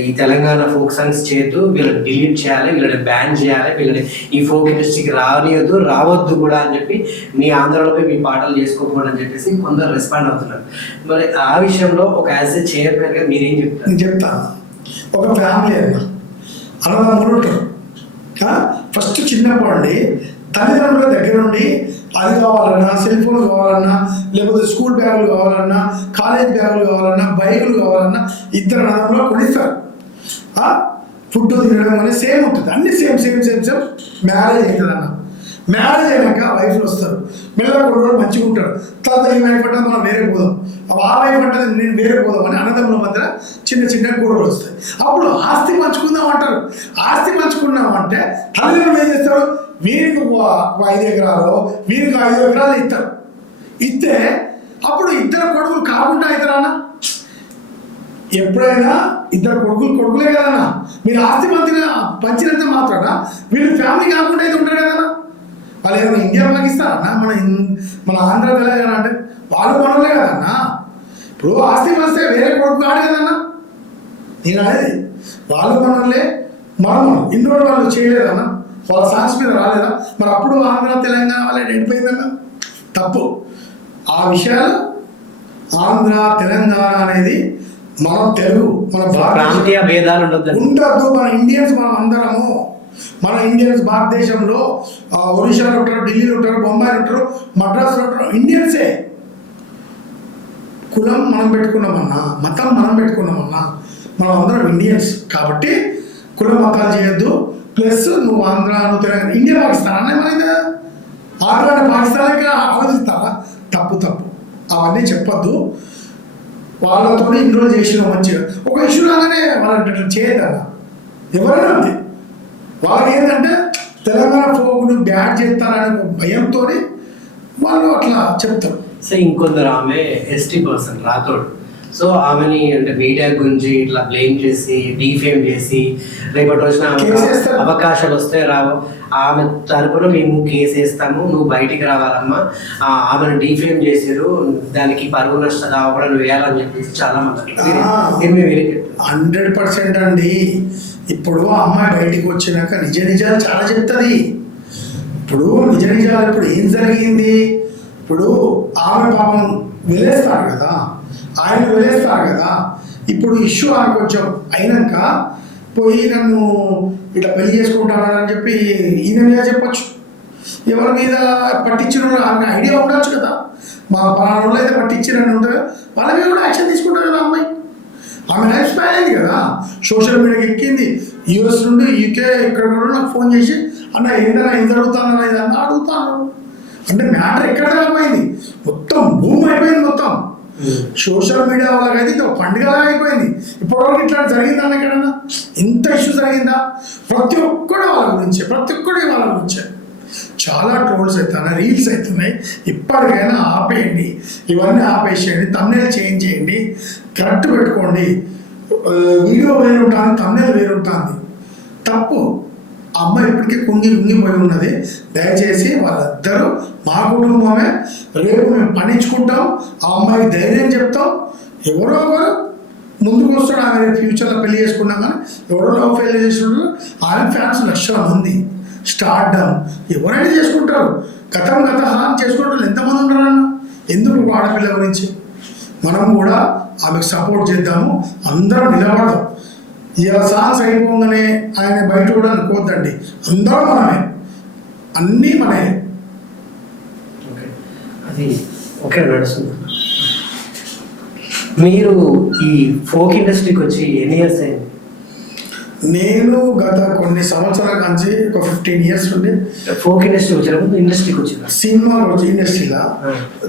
ఈ తెలంగాణ ఫోక్ సాంగ్స్ చేయొద్దు, వీళ్ళని డిలీట్ చేయాలి, వీళ్ళని బ్యాన్ చేయాలి, వీళ్ళని ఈ ఫోక్ ఇండస్ట్రీకి రానియద్దు, రావద్దు కూడా అని చెప్పి మీ ఆంధ్రలోపై మీ పాటలు చేసుకోకూడదు అని చెప్పేసి కొందరు రెస్పాండ్ అవుతున్నారు. మరి ఆ విషయంలో ఒక యాజ్ ఏ చైర్మన్గా మీరేం చెప్తారు? నేను చెప్తాను. ఒక ఫ్యామిలీ అన్నదమ్ములు ఉంటారు. ఫస్ట్ చిన్నప్పటి తల్లిదండ్రుల దగ్గర నుండి అది కావాలన్నా, సెల్ ఫోన్ కావాలన్నా, లేకపోతే స్కూల్ బ్యాగులు కావాలన్నా, కాలేజ్ బ్యాగులు కావాలన్నా, బైకులు కావాలన్నా ఇద్దరు అన్నదమ్ములు కొనిస్తారు. ఫుడ్ తినడం అనేది సేమ్ ఉంటుంది, అన్ని సేమ్. మ్యారేజ్ అవుతుంది అన్న, మ్యారేజ్ అయినాక వైఫ్లు వస్తారు, మెల్లగా కొన్ని రోజులు మంచిగా ఉంటారు. తర్వాత ఈ వైఫ్ అంటే మనం వేరే పోదాం, ఆ వైఫ్ అంటే నేను వేరే పోదాం అని అన్నదమ్ముల మధ్య చిన్న గొడవలు వస్తాయి. అప్పుడు ఆస్తి పంచుకుందాం అంటారు. ఆస్తి పంచుకున్నాం అంటే తల్లిదండ్రులు ఏం చేస్తారు, వీరికి 5 ఎకరాలు వీరికి 5 ఎకరాలు ఇస్తారు. ఇస్తే అప్పుడు ఇద్దరు కొడుకులు కాకుండా అవుతారా? ఎప్పుడైనా ఇద్దరు కొడుకులే కదన్నా, మీరు ఆస్తి పంచినంత మాత్రాన వీళ్ళు ఫ్యామిలీ కాకుండా అయితే ఉంటారు కదన్నా. వాళ్ళు ఏమైనా ఇండియా పాకిస్తాన్ అన్న, మన ఆంధ్ర తెలంగాణ అంటే వాళ్ళు మనలే కదన్నా. ఇప్పుడు ఆస్తి పంచితే వేరే కొడుకు కాడు కదన్నా. నేను అనేది వాళ్ళు మనలే, మనం ఇన్ని రోజులు వాళ్ళు చేయలేదన్నా, వాళ్ళ సాంగ్స్ మీద రాలేదా? మరి అప్పుడు ఆంధ్ర తెలంగాణ వాళ్ళే ఎండిపోయిందన్నా. తప్పు. ఆ విషయాలు ఆంధ్ర తెలంగాణ అనేది మనం తెలుగు, మన ప్రాంతీయ భేదాలు ఉండద్దు. మన ఇండియన్స్ మనం అందరము, మన ఇండియన్స్ భారతదేశంలో ఒడిశాలో ఉంటారు, ఢిల్లీలో ఉంటారు, బొంబాయిలో ఉంటారు, మద్రాసులో ఉంటారు, ఇండియన్సే. కులం మనం పెట్టుకున్నామన్నా, మతం మనం పెట్టుకున్నామన్నా, మనం అందరం ఇండియన్స్. కాబట్టి కుల మతాలు చేయొద్దు. ప్లస్ నువ్వు ఆంధ్ర, నువ్వు తెలంగాణ, ఇండియా పాకిస్తాన్ అన్న ఏమైనా ఆంధ్ర పాకిస్తాన్కి ఆలోచిస్తారా? తప్పు. అవన్నీ చెప్పొద్దు. వాళ్ళతో ఇన్ని రోజులు చేసిన మంచిగా ఒక ఇష్యూ రాగానే వాళ్ళ చేయదన్న ఎవరైనా అంతే. వాళ్ళు ఏంటంటే తెలంగాణ ఫోక్ను బ్యాడ్ చేస్తారనే భయంతో వాళ్ళు అట్లా చెప్తారు. సో ఇంకొందరు ఆమె ఎస్టీ పర్సన్ రాథోడ్, సో ఆమెని అంటే మీడియా గురించి ఇట్లా బ్లేమ్ చేసి డీఫేమ్ చేసి రేపటి రోజున అవకాశాలు వస్తే రావు, ఆమె తరపున మేము కేసు వేస్తాము, నువ్వు బయటికి రావాలమ్మా, ఆమెను డీఫేమ్ చేసారు, దానికి పరువు నష్ట దావకుండా నువ్వు వేయాలని చెప్పేసి చాలా మంది 100% అండి. ఇప్పుడు అమ్మాయి బయటికి వచ్చినాక నిజాలు చాలా చెప్తుంది. ఇప్పుడు నిజాలు ఇప్పుడు ఏం జరిగింది, ఇప్పుడు ఆమె పాపం వెళ్ళేస్తారు కదా, ఆయన వెళ్ళేస్తారు కదా. ఇప్పుడు ఇష్యూ ఆమె కొంచెం అయినాక పోయి నన్ను ఇట్లా పెళ్లి చేసుకుంటానని చెప్పి ఈయన మీద చెప్పచ్చు. ఎవరి మీద పట్టించిన ఆమె ఐడియా ఉండొచ్చు కదా, మా పలానా అయితే పట్టించినని ఉంటుంది, వాళ్ళ మీద కూడా యాక్షన్ తీసుకుంటారు కదా అమ్మాయి. ఆమె లైఫ్ స్పాన్ అయింది కదా, సోషల్ మీడియాకి ఎక్కింది, యూఎస్ నుండి యూకే ఇక్కడ కూడా నాకు ఫోన్ చేసి అన్న ఏంటన్నా ఏం జరుగుతుందన్నా ఇదన్నా అడుగుతాను. అంటే మ్యాటర్ ఎక్కడ అయిపోయింది, మొత్తం భూమి అయిపోయింది. మొత్తం సోషల్ మీడియా వాళ్ళకైతే ఇది ఒక పండుగలా అయిపోయింది. ఇప్పటివరకు ఇట్లా జరిగిందన్న ఎక్కడన్నా ఇంత ఇష్యూ జరిగిందా? ప్రతి ఒక్కడు వాళ్ళ గురించే చాలా ట్రోల్స్ అవుతున్నాయి, రీల్స్ అవుతున్నాయి. ఇప్పటికైనా ఆపేయండి, ఇవన్నీ ఆపేసేయండి, తమ్నేల్ చేంజ్ చేయండి, కరెక్ట్ పెట్టుకోండి. వీడియో వేరుంటుంది, తమ్నేల్ వేరుంటుంది. తప్పు. అమ్మాయి ఇప్పటికీ కుంగిపోయి ఉన్నది. దయచేసి వాళ్ళిద్దరూ మా కుటుంబమే, రేపు మేము పనించుకుంటాం, ఆ అమ్మాయికి ధైర్యం చెప్తాం. ఎవరో ఒకరు ముందుకు వస్తాడు. ఆమె ఫ్యూచర్లో పెళ్లి చేసుకున్నా కానీ ఎవడో లవ్ ఫెయిల్ చేసినాడు. ఆమె ఫ్యాన్స్ లక్షల మంది. స్టార్డమ్ ఎవరైనా చేసుకుంటారు. గతం అని చేసుకుంటారు. ఎంతమంది ఉంటారన్న? ఎందుకు ఆడపిల్ల గురించి? మనం కూడా ఆమెకు సపోర్ట్ చేద్దాము, అందరం నిలబడదాం. ఇలా సాంగ్స్ అయిపోగానే ఆయన బయట కూడా అనుకోవద్దండి. అందరం మనమే, అన్నీ మనమే. అది ఓకే నడుస్తుంది. మీరు ఈ ఫోక్ ఇండస్ట్రీకి వచ్చి ఎన్ని ఇయర్స్ అయింది? నేను గత కొన్ని సంవత్సరాల నుంచి ఒక 15 years నుండి ఫోక్ ఇండస్ట్రీ వచ్చారు. ఇండస్ట్రీకి వచ్చిన సినిమాలు వచ్చి ఇండస్ట్రీలో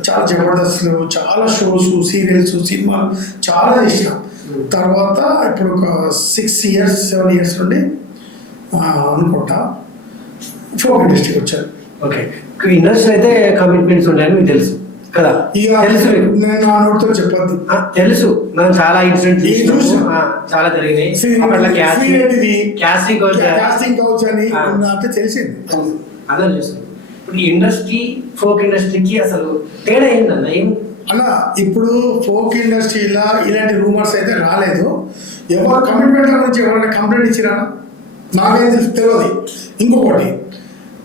చాలా జబర్దస్త్లు, చాలా షోస్, సీరియల్స్, సినిమాలు చాలా చేసిన తర్వాత ఇప్పుడు ఒక 6 years 7 years నుండి అనుకుంటా ఫోక్ ఇండస్ట్రీకి వచ్చాను. ఓకే, ఇండస్ట్రీ అయితే కమిట్మెంట్స్ ఉంటాయని మీకు తెలుసు కదా? ఇక తెలుసు నేను నా నోటితో చెప్పొద్దు. తెలుసు, మనం చాలా ఇన్సిడెంట్స్ చాలా జరిగినాయి. అప్పట్లో కాస్టింగ్ కౌచ్ అని నాకు తెలిసింది. అదే చూస్తుంది. ఇప్పుడు ఈ ఇండస్ట్రీ ఫోక్ ఇండస్ట్రీకి అసలు తేడా ఏంటన్నా? ఏం అన్న, ఇప్పుడు ఫోక్ ఇండస్ట్రీలో ఇలాంటి రూమర్స్ అయితే రాలేదు. ఎవరు కమిట్మెంట్ల గురించి ఎవరైనా కంప్లైంట్ ఇచ్చిరా నాకైతే తెలియదు. ఇంకొకటి,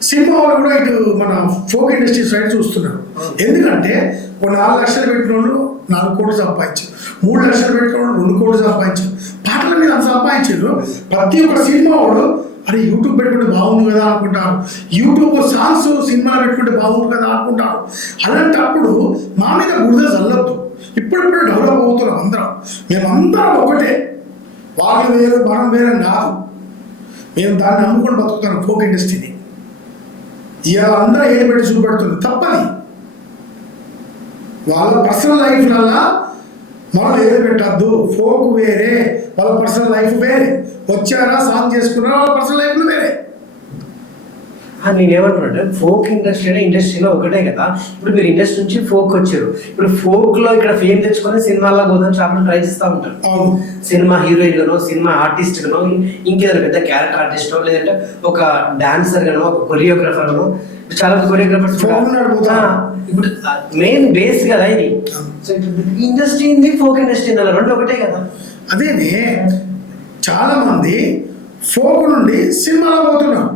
సినిమా వాళ్ళు కూడా ఇటు మన ఫోక్ ఇండస్ట్రీ సైడ్ చూస్తున్నారు. ఎందుకంటే ఒక 4 లక్షలు పెట్టిన వాళ్ళు 4 కోట్లు సంపాదించారు, 3 లక్షలు పెట్టిన వాళ్ళు 2 కోట్లు సంపాదించారు. పాటల మీద అంత సంపాదించారు. ప్రతి ఒక్క సినిమా వాడు అరే యూట్యూబ్ పెట్టుకుంటే బాగుంది కదా అనుకుంటారు. యూట్యూబ్ సాంగ్స్ సినిమాలు పెట్టుకుంటే బాగుంది కదా అనుకుంటారు. అలాంటప్పుడు మా మీద బురద చల్లొద్దు. ఇప్పుడిప్పుడు డెవలప్ అవుతున్నాం అందరం. మేమందరం ఒకటే, వాళ్ళు వేరు మనం వేరే కాదు. మేము దాన్ని నమ్ముకొని బతుకుతున్నాం ఫోక్ ఇండస్ట్రీని. ఇలా అందరూ ఏది పెట్టి చూపెడుతుంది తప్పని. వాళ్ళ పర్సనల్ లైఫ్లల్లా మనం ఏది పెట్టద్దు. ఫోక్ వేరే, వాళ్ళ పర్సనల్ లైఫ్ వేరే. వచ్చారా, సాంగ్ చేసుకున్నారా, వాళ్ళ పర్సనల్ లైఫ్లు వేరే. నేనేమంటున్నా, ఫోక్ ఇండస్ట్రీలో ఒకటే కదా. ఇప్పుడు మీరు ఇండస్ట్రీ నుంచి ఫోక్ వచ్చారు. ఇప్పుడు ఫోక్ లో ఇక్కడ ఫేమ్ తెచ్చుకొని సినిమాల్లో గోదాం షాపులు ట్రై చేస్తూ ఉంటారు. సినిమా హీరోయిన్ గానో, సినిమా ఆర్టిస్ట్ గానో, ఇంకేదైనా పెద్ద క్యారెక్టర్ ఆర్టిస్టో, లేదంటే ఒక డాన్సర్ గానో, ఒక కొరియోగ్రాఫర్ గానో. చాలా కొరియోగ్రాఫర్స్ ఇప్పుడు మెయిన్ బేస్ కదా ఇది. సో ఇండస్ట్రీ ఉంది, ఫోక్ ఇండస్ట్రీ రెండు ఒకటే కదా. అదేనే చాలా మంది ఫోక్ నుండి సినిమాలో పోతున్నారు.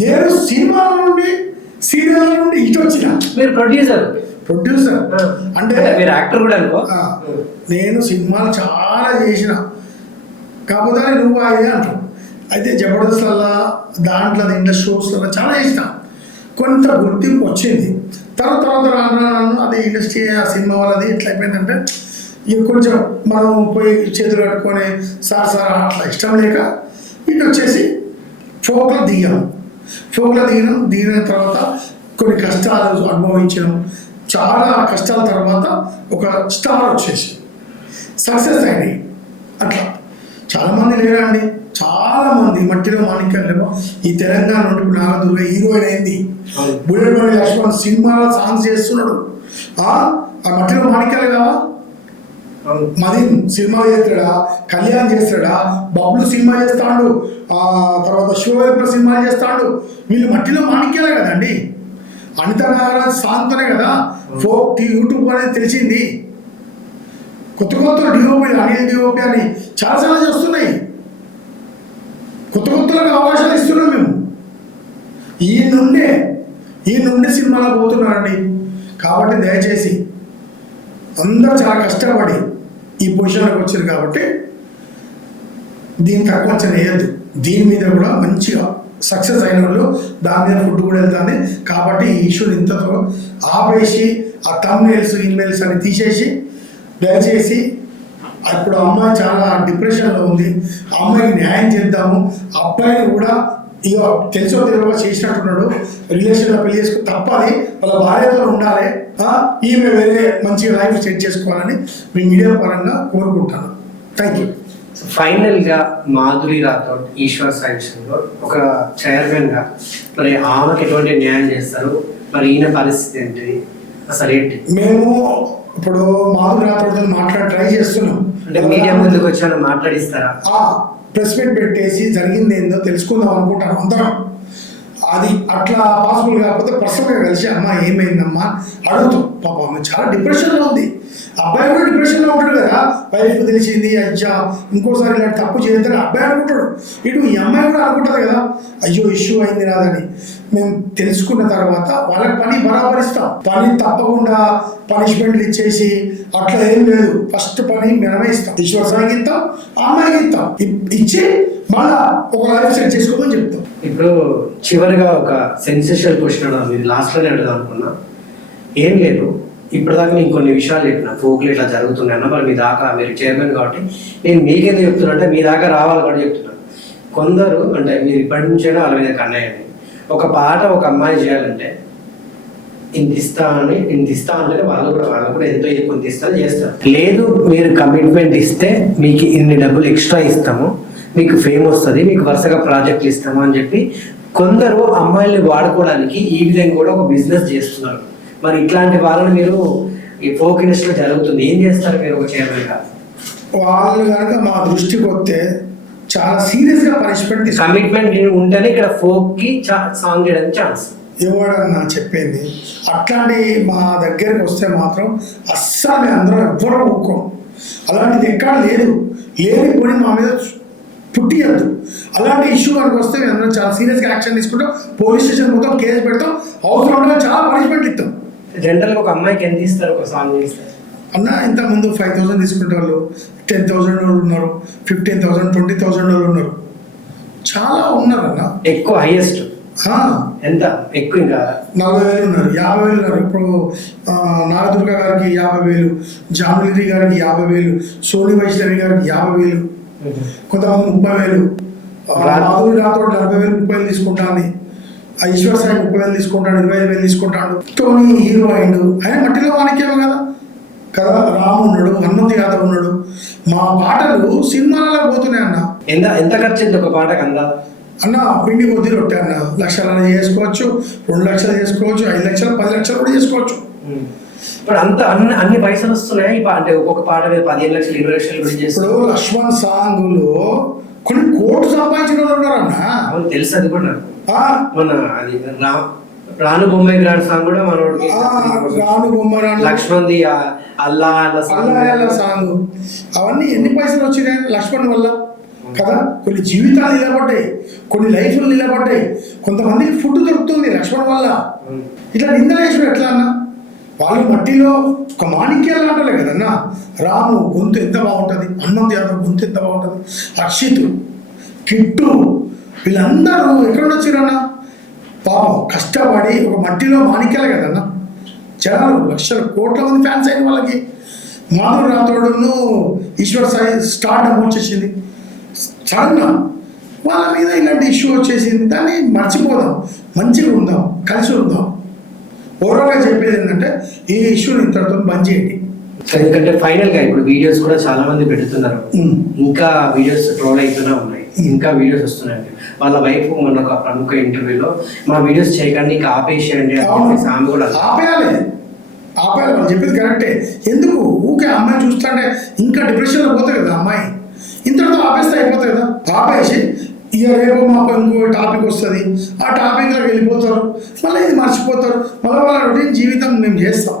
నేను సినిమాల నుండి సీరియల్ నుండి ఇటు వచ్చిన. మీరు ప్రొడ్యూసర్ అంటే మీరు యాక్టర్ కూడా అనుకో. నేను సినిమాలు చాలా చేసిన, కాకపోతే నువ్వు అదే అంటావు. అయితే జబర్దస్త్లలో దాంట్లో షోస్లలో చాలా చేసిన. కొంత గుర్తింపు వచ్చింది. తర్వాత రాను అది ఇండస్ట్రీ, ఆ సినిమా వాళ్ళది ఎట్లా అయిపోయిందంటే ఇక కొంచెం మనం పోయి చేతులు కట్టుకొని సార్ అట్లా ఇష్టం లేక ఇటు వచ్చేసి ఫోక్లో దిగిన తర్వాత కొన్ని కష్టాలు అనుభవించడం, చాలా కష్టాల తర్వాత ఒక స్టార్ వచ్చేసి సక్సెస్ అయినాయి. అట్లా చాలామంది లేరా అండి, చాలామంది మట్టిలో మాణిక్యాలేమో ఈ తెలంగాణ నుండి ఇప్పుడు నాగదుర్గ హీరోయిన్ అయింది. బుల్లెట్ బండి లక్ష్మణ్ సినిమాలో సాంగ్స్ చేస్తున్నాడు. ఆ మట్టిలో మాణిక్యాలు కావా? మదీన్ సినిమా చేస్తాడా, కళ్యాణ్ చేస్తాడా, బబ్లు సినిమా చేస్తాడు, తర్వాత శివవేపుల సినిమా చేస్తాడు. వీళ్ళు మట్టిలో మాణిక్యాలే కదండి. అనిత నాగరాజ్ సాంగ్తోనే కదా ఫోక్ యూట్యూబ్ అనేది తెలిసింది. కొత్త డిఓపి, అనిల్ డిఓపి అని చాలా చేస్తున్నాయి. కొత్తలకు అవకాశాలు ఇస్తున్నాం మేము. ఈ నుండి సినిమాలో పోతున్నారండి. కాబట్టి దయచేసి అందరూ చాలా కష్టపడి ఈ పొజిషన్లోకి వచ్చారు. కాబట్టి దీన్ని తక్కువ వేయద్దు. దీని మీద కూడా మంచిగా సక్సెస్ అయిన వాళ్ళు దాని మీద ఫుడ్ కూడా వెళ్తుంది. కాబట్టి ఈ ఇష్యూని ఇంతతో ఆపేసి ఆ థంబ్నెయిల్స్ ఇన్మెయిల్స్ అని తీసేసి దయచేసి ఇప్పుడు అమ్మాయి చాలా డిప్రెషన్లో ఉంది, ఆ అమ్మాయికి న్యాయం చేద్దాము. అబ్బాయిని కూడా ఇక తెలుసో తెలియక చేసినట్టున్నాడు, రిలేషన్లో పెళ్లి చేసుకుని తప్పది, వాళ్ళ భార్యతో ఉండాలి, ఈమె వేరే మంచిగా లైఫ్ సెట్ చేసుకోవాలని మీ మీడియా పరంగా కోరుకుంటాను. Thank you. ఫైనల్గా మాధురి రాథోడ్ ఈశ్వర్ సాంక్షన్లో ఒక చైర్మన్గా మరి ఆమెకు ఎటువంటి న్యాయం చేస్తారు? మరి ఈయన పరిస్థితి ఏంటి అసలు ఏంటి? మేము ఇప్పుడు మాధురి రాథోడ్తో ట్రై చేస్తున్నాం. అంటే మీడియా ముందుకు వచ్చాను మాట్లాడిస్తారా? ప్రెస్ మీట్ పెట్టేసి జరిగింది ఏందో తెలుసుకుందాం అనుకుంటాను అందరం. అది అట్లా పాసిబుల్ కాకపోతే పర్సనల్గా కలిసి అమ్మ ఏమైందమ్మా అడుగుతాం. పాపం ఆమె చాలా డిప్రెషన్లో ఉంది. అబ్బాయి కూడా డిప్రెషన్లో ఉంటాడు కదా, వైఫ్ తెలిసింది అయ్యా ఇంకోసారి ఇలాంటి తప్పు చేయొద్దని అబ్బాయి అనుకుంటాడు. ఇటు ఈ అమ్మాయి కూడా అనుకుంటుంది కదా, అయ్యో ఇష్యూ అయింది రాదని. మేము తెలుసుకున్న తర్వాత వాళ్ళకి పని బరాబరిస్తాం. పని తప్పకుండా పనిష్మెంట్లు ఇచ్చేసి అట్లా ఏం లేదు. ఫస్ట్ పని మనమే ఇస్తాం, ఈశ్వర్ సాయికి ఇస్తాం, అమ్మాయికి ఇస్తాం. ఇచ్చి మళ్ళా ఒక లైఫ్ సెట్ చేసుకోమని చెప్తాం. ఇప్పుడు చివరిగా ఒక సెన్సేషనల్ క్వశ్చన్ అడదాం, ఇది లాస్ట్లోనే అడదాం అనుకున్నా. ఏం లేదు, ఇప్పటిదాకా నేను కొన్ని విషయాలు చెప్పిన ఫోక్లు ఇట్లా జరుగుతున్నాయన్న, మరి మీ దాకా మీరు చైర్మన్ కాబట్టి నేను మీకేందుకు చెప్తున్నా అంటే మీ దాకా రావాలి కూడా చెప్తున్నాను. కొందరు అంటే మీరు ఇప్పటి నుంచైనా వాళ్ళ మీద కన్నాయండి. ఒక పాట ఒక అమ్మాయి చేయాలంటే ఇంత ఇస్తా అంటే వాళ్ళు కూడా ఎంతో కొంత ఇస్తా చేస్తారు. లేదు మీరు కమిట్మెంట్ ఇస్తే మీకు ఇన్ని డబ్బులు ఎక్స్ట్రా ఇస్తాము, మీకు ఫేమ్ వస్తుంది, మీకు వరుసగా ప్రాజెక్టులు ఇస్తాము అని చెప్పి కొందరు అమ్మాయిల్ని వాడుకోవడానికి ఈ విధంగా కూడా ఒక బిజినెస్ చేస్తున్నారు. మరి ఇట్లాంటి వాళ్ళని మీరు ఈ ఫోక్ ఇండస్ట్రీలో జరుగుతుంది, ఏం చేస్తారు మీరు ఒక చైర్మన్గా? వాళ్ళు కనుక మా దృష్టికి వస్తే చాలా సీరియస్గా పనిష్మెంట్ కమిట్మెంట్ ఉంటేనే ఇక్కడ ఫోక్కి సాంగ్ చేయడానికి ఛాన్స్. ఎవడన్నా చెప్పింది అట్లాంటి మా దగ్గరికి వస్తే మాత్రం అస్సలు మేము అందరం ఎవ్వరూ ఊరుకోం. అలాంటిది ఎక్కడ లేదు, లేని పోనీ మా మీద పుట్టియద్దు. అలాంటి ఇష్యూ మనకు వస్తే మేము అందరం చాలా సీరియస్గా యాక్షన్ తీసుకుంటాం. పోలీస్ స్టేషన్ మొత్తం కేసు పెడతాం, అవసరం ఉండగా చాలా పనిష్మెంట్ ఇస్తాం. జనరల్గా ఒక అమ్మాయికి ఎంత ఇస్తారు ఒక సాంగ్ చేస్తారు? అన్న ఇంతకుముందు 5,000 తీసుకుంటే వాళ్ళు 10,000 వాళ్ళు ఉన్నారు, 15,000, 20,000 వాళ్ళు ఉన్నారు, చాలా ఉన్నారు అన్న. ఎక్కువ హైయెస్ట్ ఎంత ఎక్కువ? ఇంకా 40,000 ఉన్నారు, 50,000 ఉన్నారు. ఇప్పుడు నాగదుర్గ గారికి 50,000, జాములిరి గారికి 50,000, సోని వైష్ణవి గారికి 50,000, కొంతమంది 30,000, మాధురి రాథోడ్ 40,000, 30,000 తీసుకుంటాను. ఈశ్వర్ సాయి 30,000 తీసుకుంటాడు, 25,000 తీసుకుంటాడు. టోనీ హీరో అయిండు, ఆయన మట్టిలో వానికేమో కదా కదా. రాము ఉన్నాడు, హనుమంత్ యాదవ్ ఉన్నాడు. మా పాటలు సినిమాలలో పోతున్నాయి అన్న. ఎంత ఖర్చు అయింది ఒక పాటకు? అన్న పిండి కొద్ది రొట్టె అన్న. లక్షలు చేసుకోవచ్చు, 2 లక్షలు చేసుకోవచ్చు, 5 లక్షలు, 10 లక్షలు కూడా చేసుకోవచ్చు. ఇప్పుడు అన్ని పైసలు వస్తున్నాయి అంటే ఒక్కొక్క పాట మీద 15 లక్షలు, 20 లక్షలు కూడా చేస్తారు. ఇప్పుడు లక్ష్మణ్ సాంగులో కొన్ని కోట్లు సంపాదించిన వాళ్ళు ఉన్నారన్న. తెలుసు, అది కూడా మన అది రాను బొమ్మాయి గ్రాండ్ సాంగ్ కూడా మనోడికి రాను బొమ్మ లక్ష్మణ్ అల్లా సాంగ్. అవన్నీ ఎన్ని పైసలు వచ్చినాయి లక్ష్మణ్ వల్ల కదా. కొన్ని జీవితాలు నిలబడ్డాయి, కొన్ని లైఫ్లు నిలబడ్డాయి, కొంతమందికి ఫుడ్ దొరుకుతుంది లక్ష్మణ్ వల్ల. ఇట్లా నిందలేసుడు ఎట్లా అన్న? వాళ్ళు మట్టిలో ఒక మాణిక్యాలు అంటారు కదన్నా. రాము గొంతు ఎంత బాగుంటుంది, హనుమంత్ యాదవ్ గొంతు ఎంత బాగుంటుంది, అక్షిత్, కిట్టు, వీళ్ళందరూ ఎక్కడ వచ్చిరన్నా? పాపం కష్టపడి ఒక మట్టిలో మాణిక్యాలు కదన్నా. జనాలు లక్షల కోట్ల మంది ఫ్యాన్స్ అయిన వాళ్ళకి. మాధురి రాథోడును ఈశ్వర్ సాయి స్టార్డమ్ వచ్చేసింది సడన్గా, వాళ్ళ మీద ఇలాంటి ఇష్యూ వచ్చేసింది. దాన్ని మర్చిపోదాం, మంచిగా ఉందాం, కలిసి ఉందాం. ఓవరాల్గా చెప్పేది ఏంటంటే ఈ ఇష్యూని ఇంతటితో బంద్ చేయండి. ఎందుకంటే ఫైనల్ గా ఇప్పుడు వీడియోస్ కూడా చాలా మంది పెడుతున్నారు, ఇంకా వీడియోస్ ట్రోల్ అవుతూనే ఉన్నాయి, ఇంకా వీడియోస్ వస్తున్నాయి. వాళ్ళ వైఫ్ మొన్న ఒక ప్రముఖ ఇంటర్వ్యూలో మా వీడియోస్ చేయకండి ఇంకా ఆపేసేయండి ఆమె కూడా ఆపేయాలి. వాళ్ళు చెప్పింది కరెక్టే. ఎందుకు ఊకే అమ్మాయి చూస్తుంటే ఇంకా డిప్రెషన్లో పోతుంది కదా అమ్మాయి. ఇంతటితో ఆపేస్తే అయిపోతుంది కదా. ఆపేసి ఇక రేపు మాకు ఇంకో టాపిక్ వస్తుంది, ఆ టాపిక్లోకి వెళ్ళిపోతారు, మళ్ళీ ఇది మర్చిపోతారు, మళ్ళీ వాళ్ళ రొటీన్ జీవితం మేము చేస్తాం.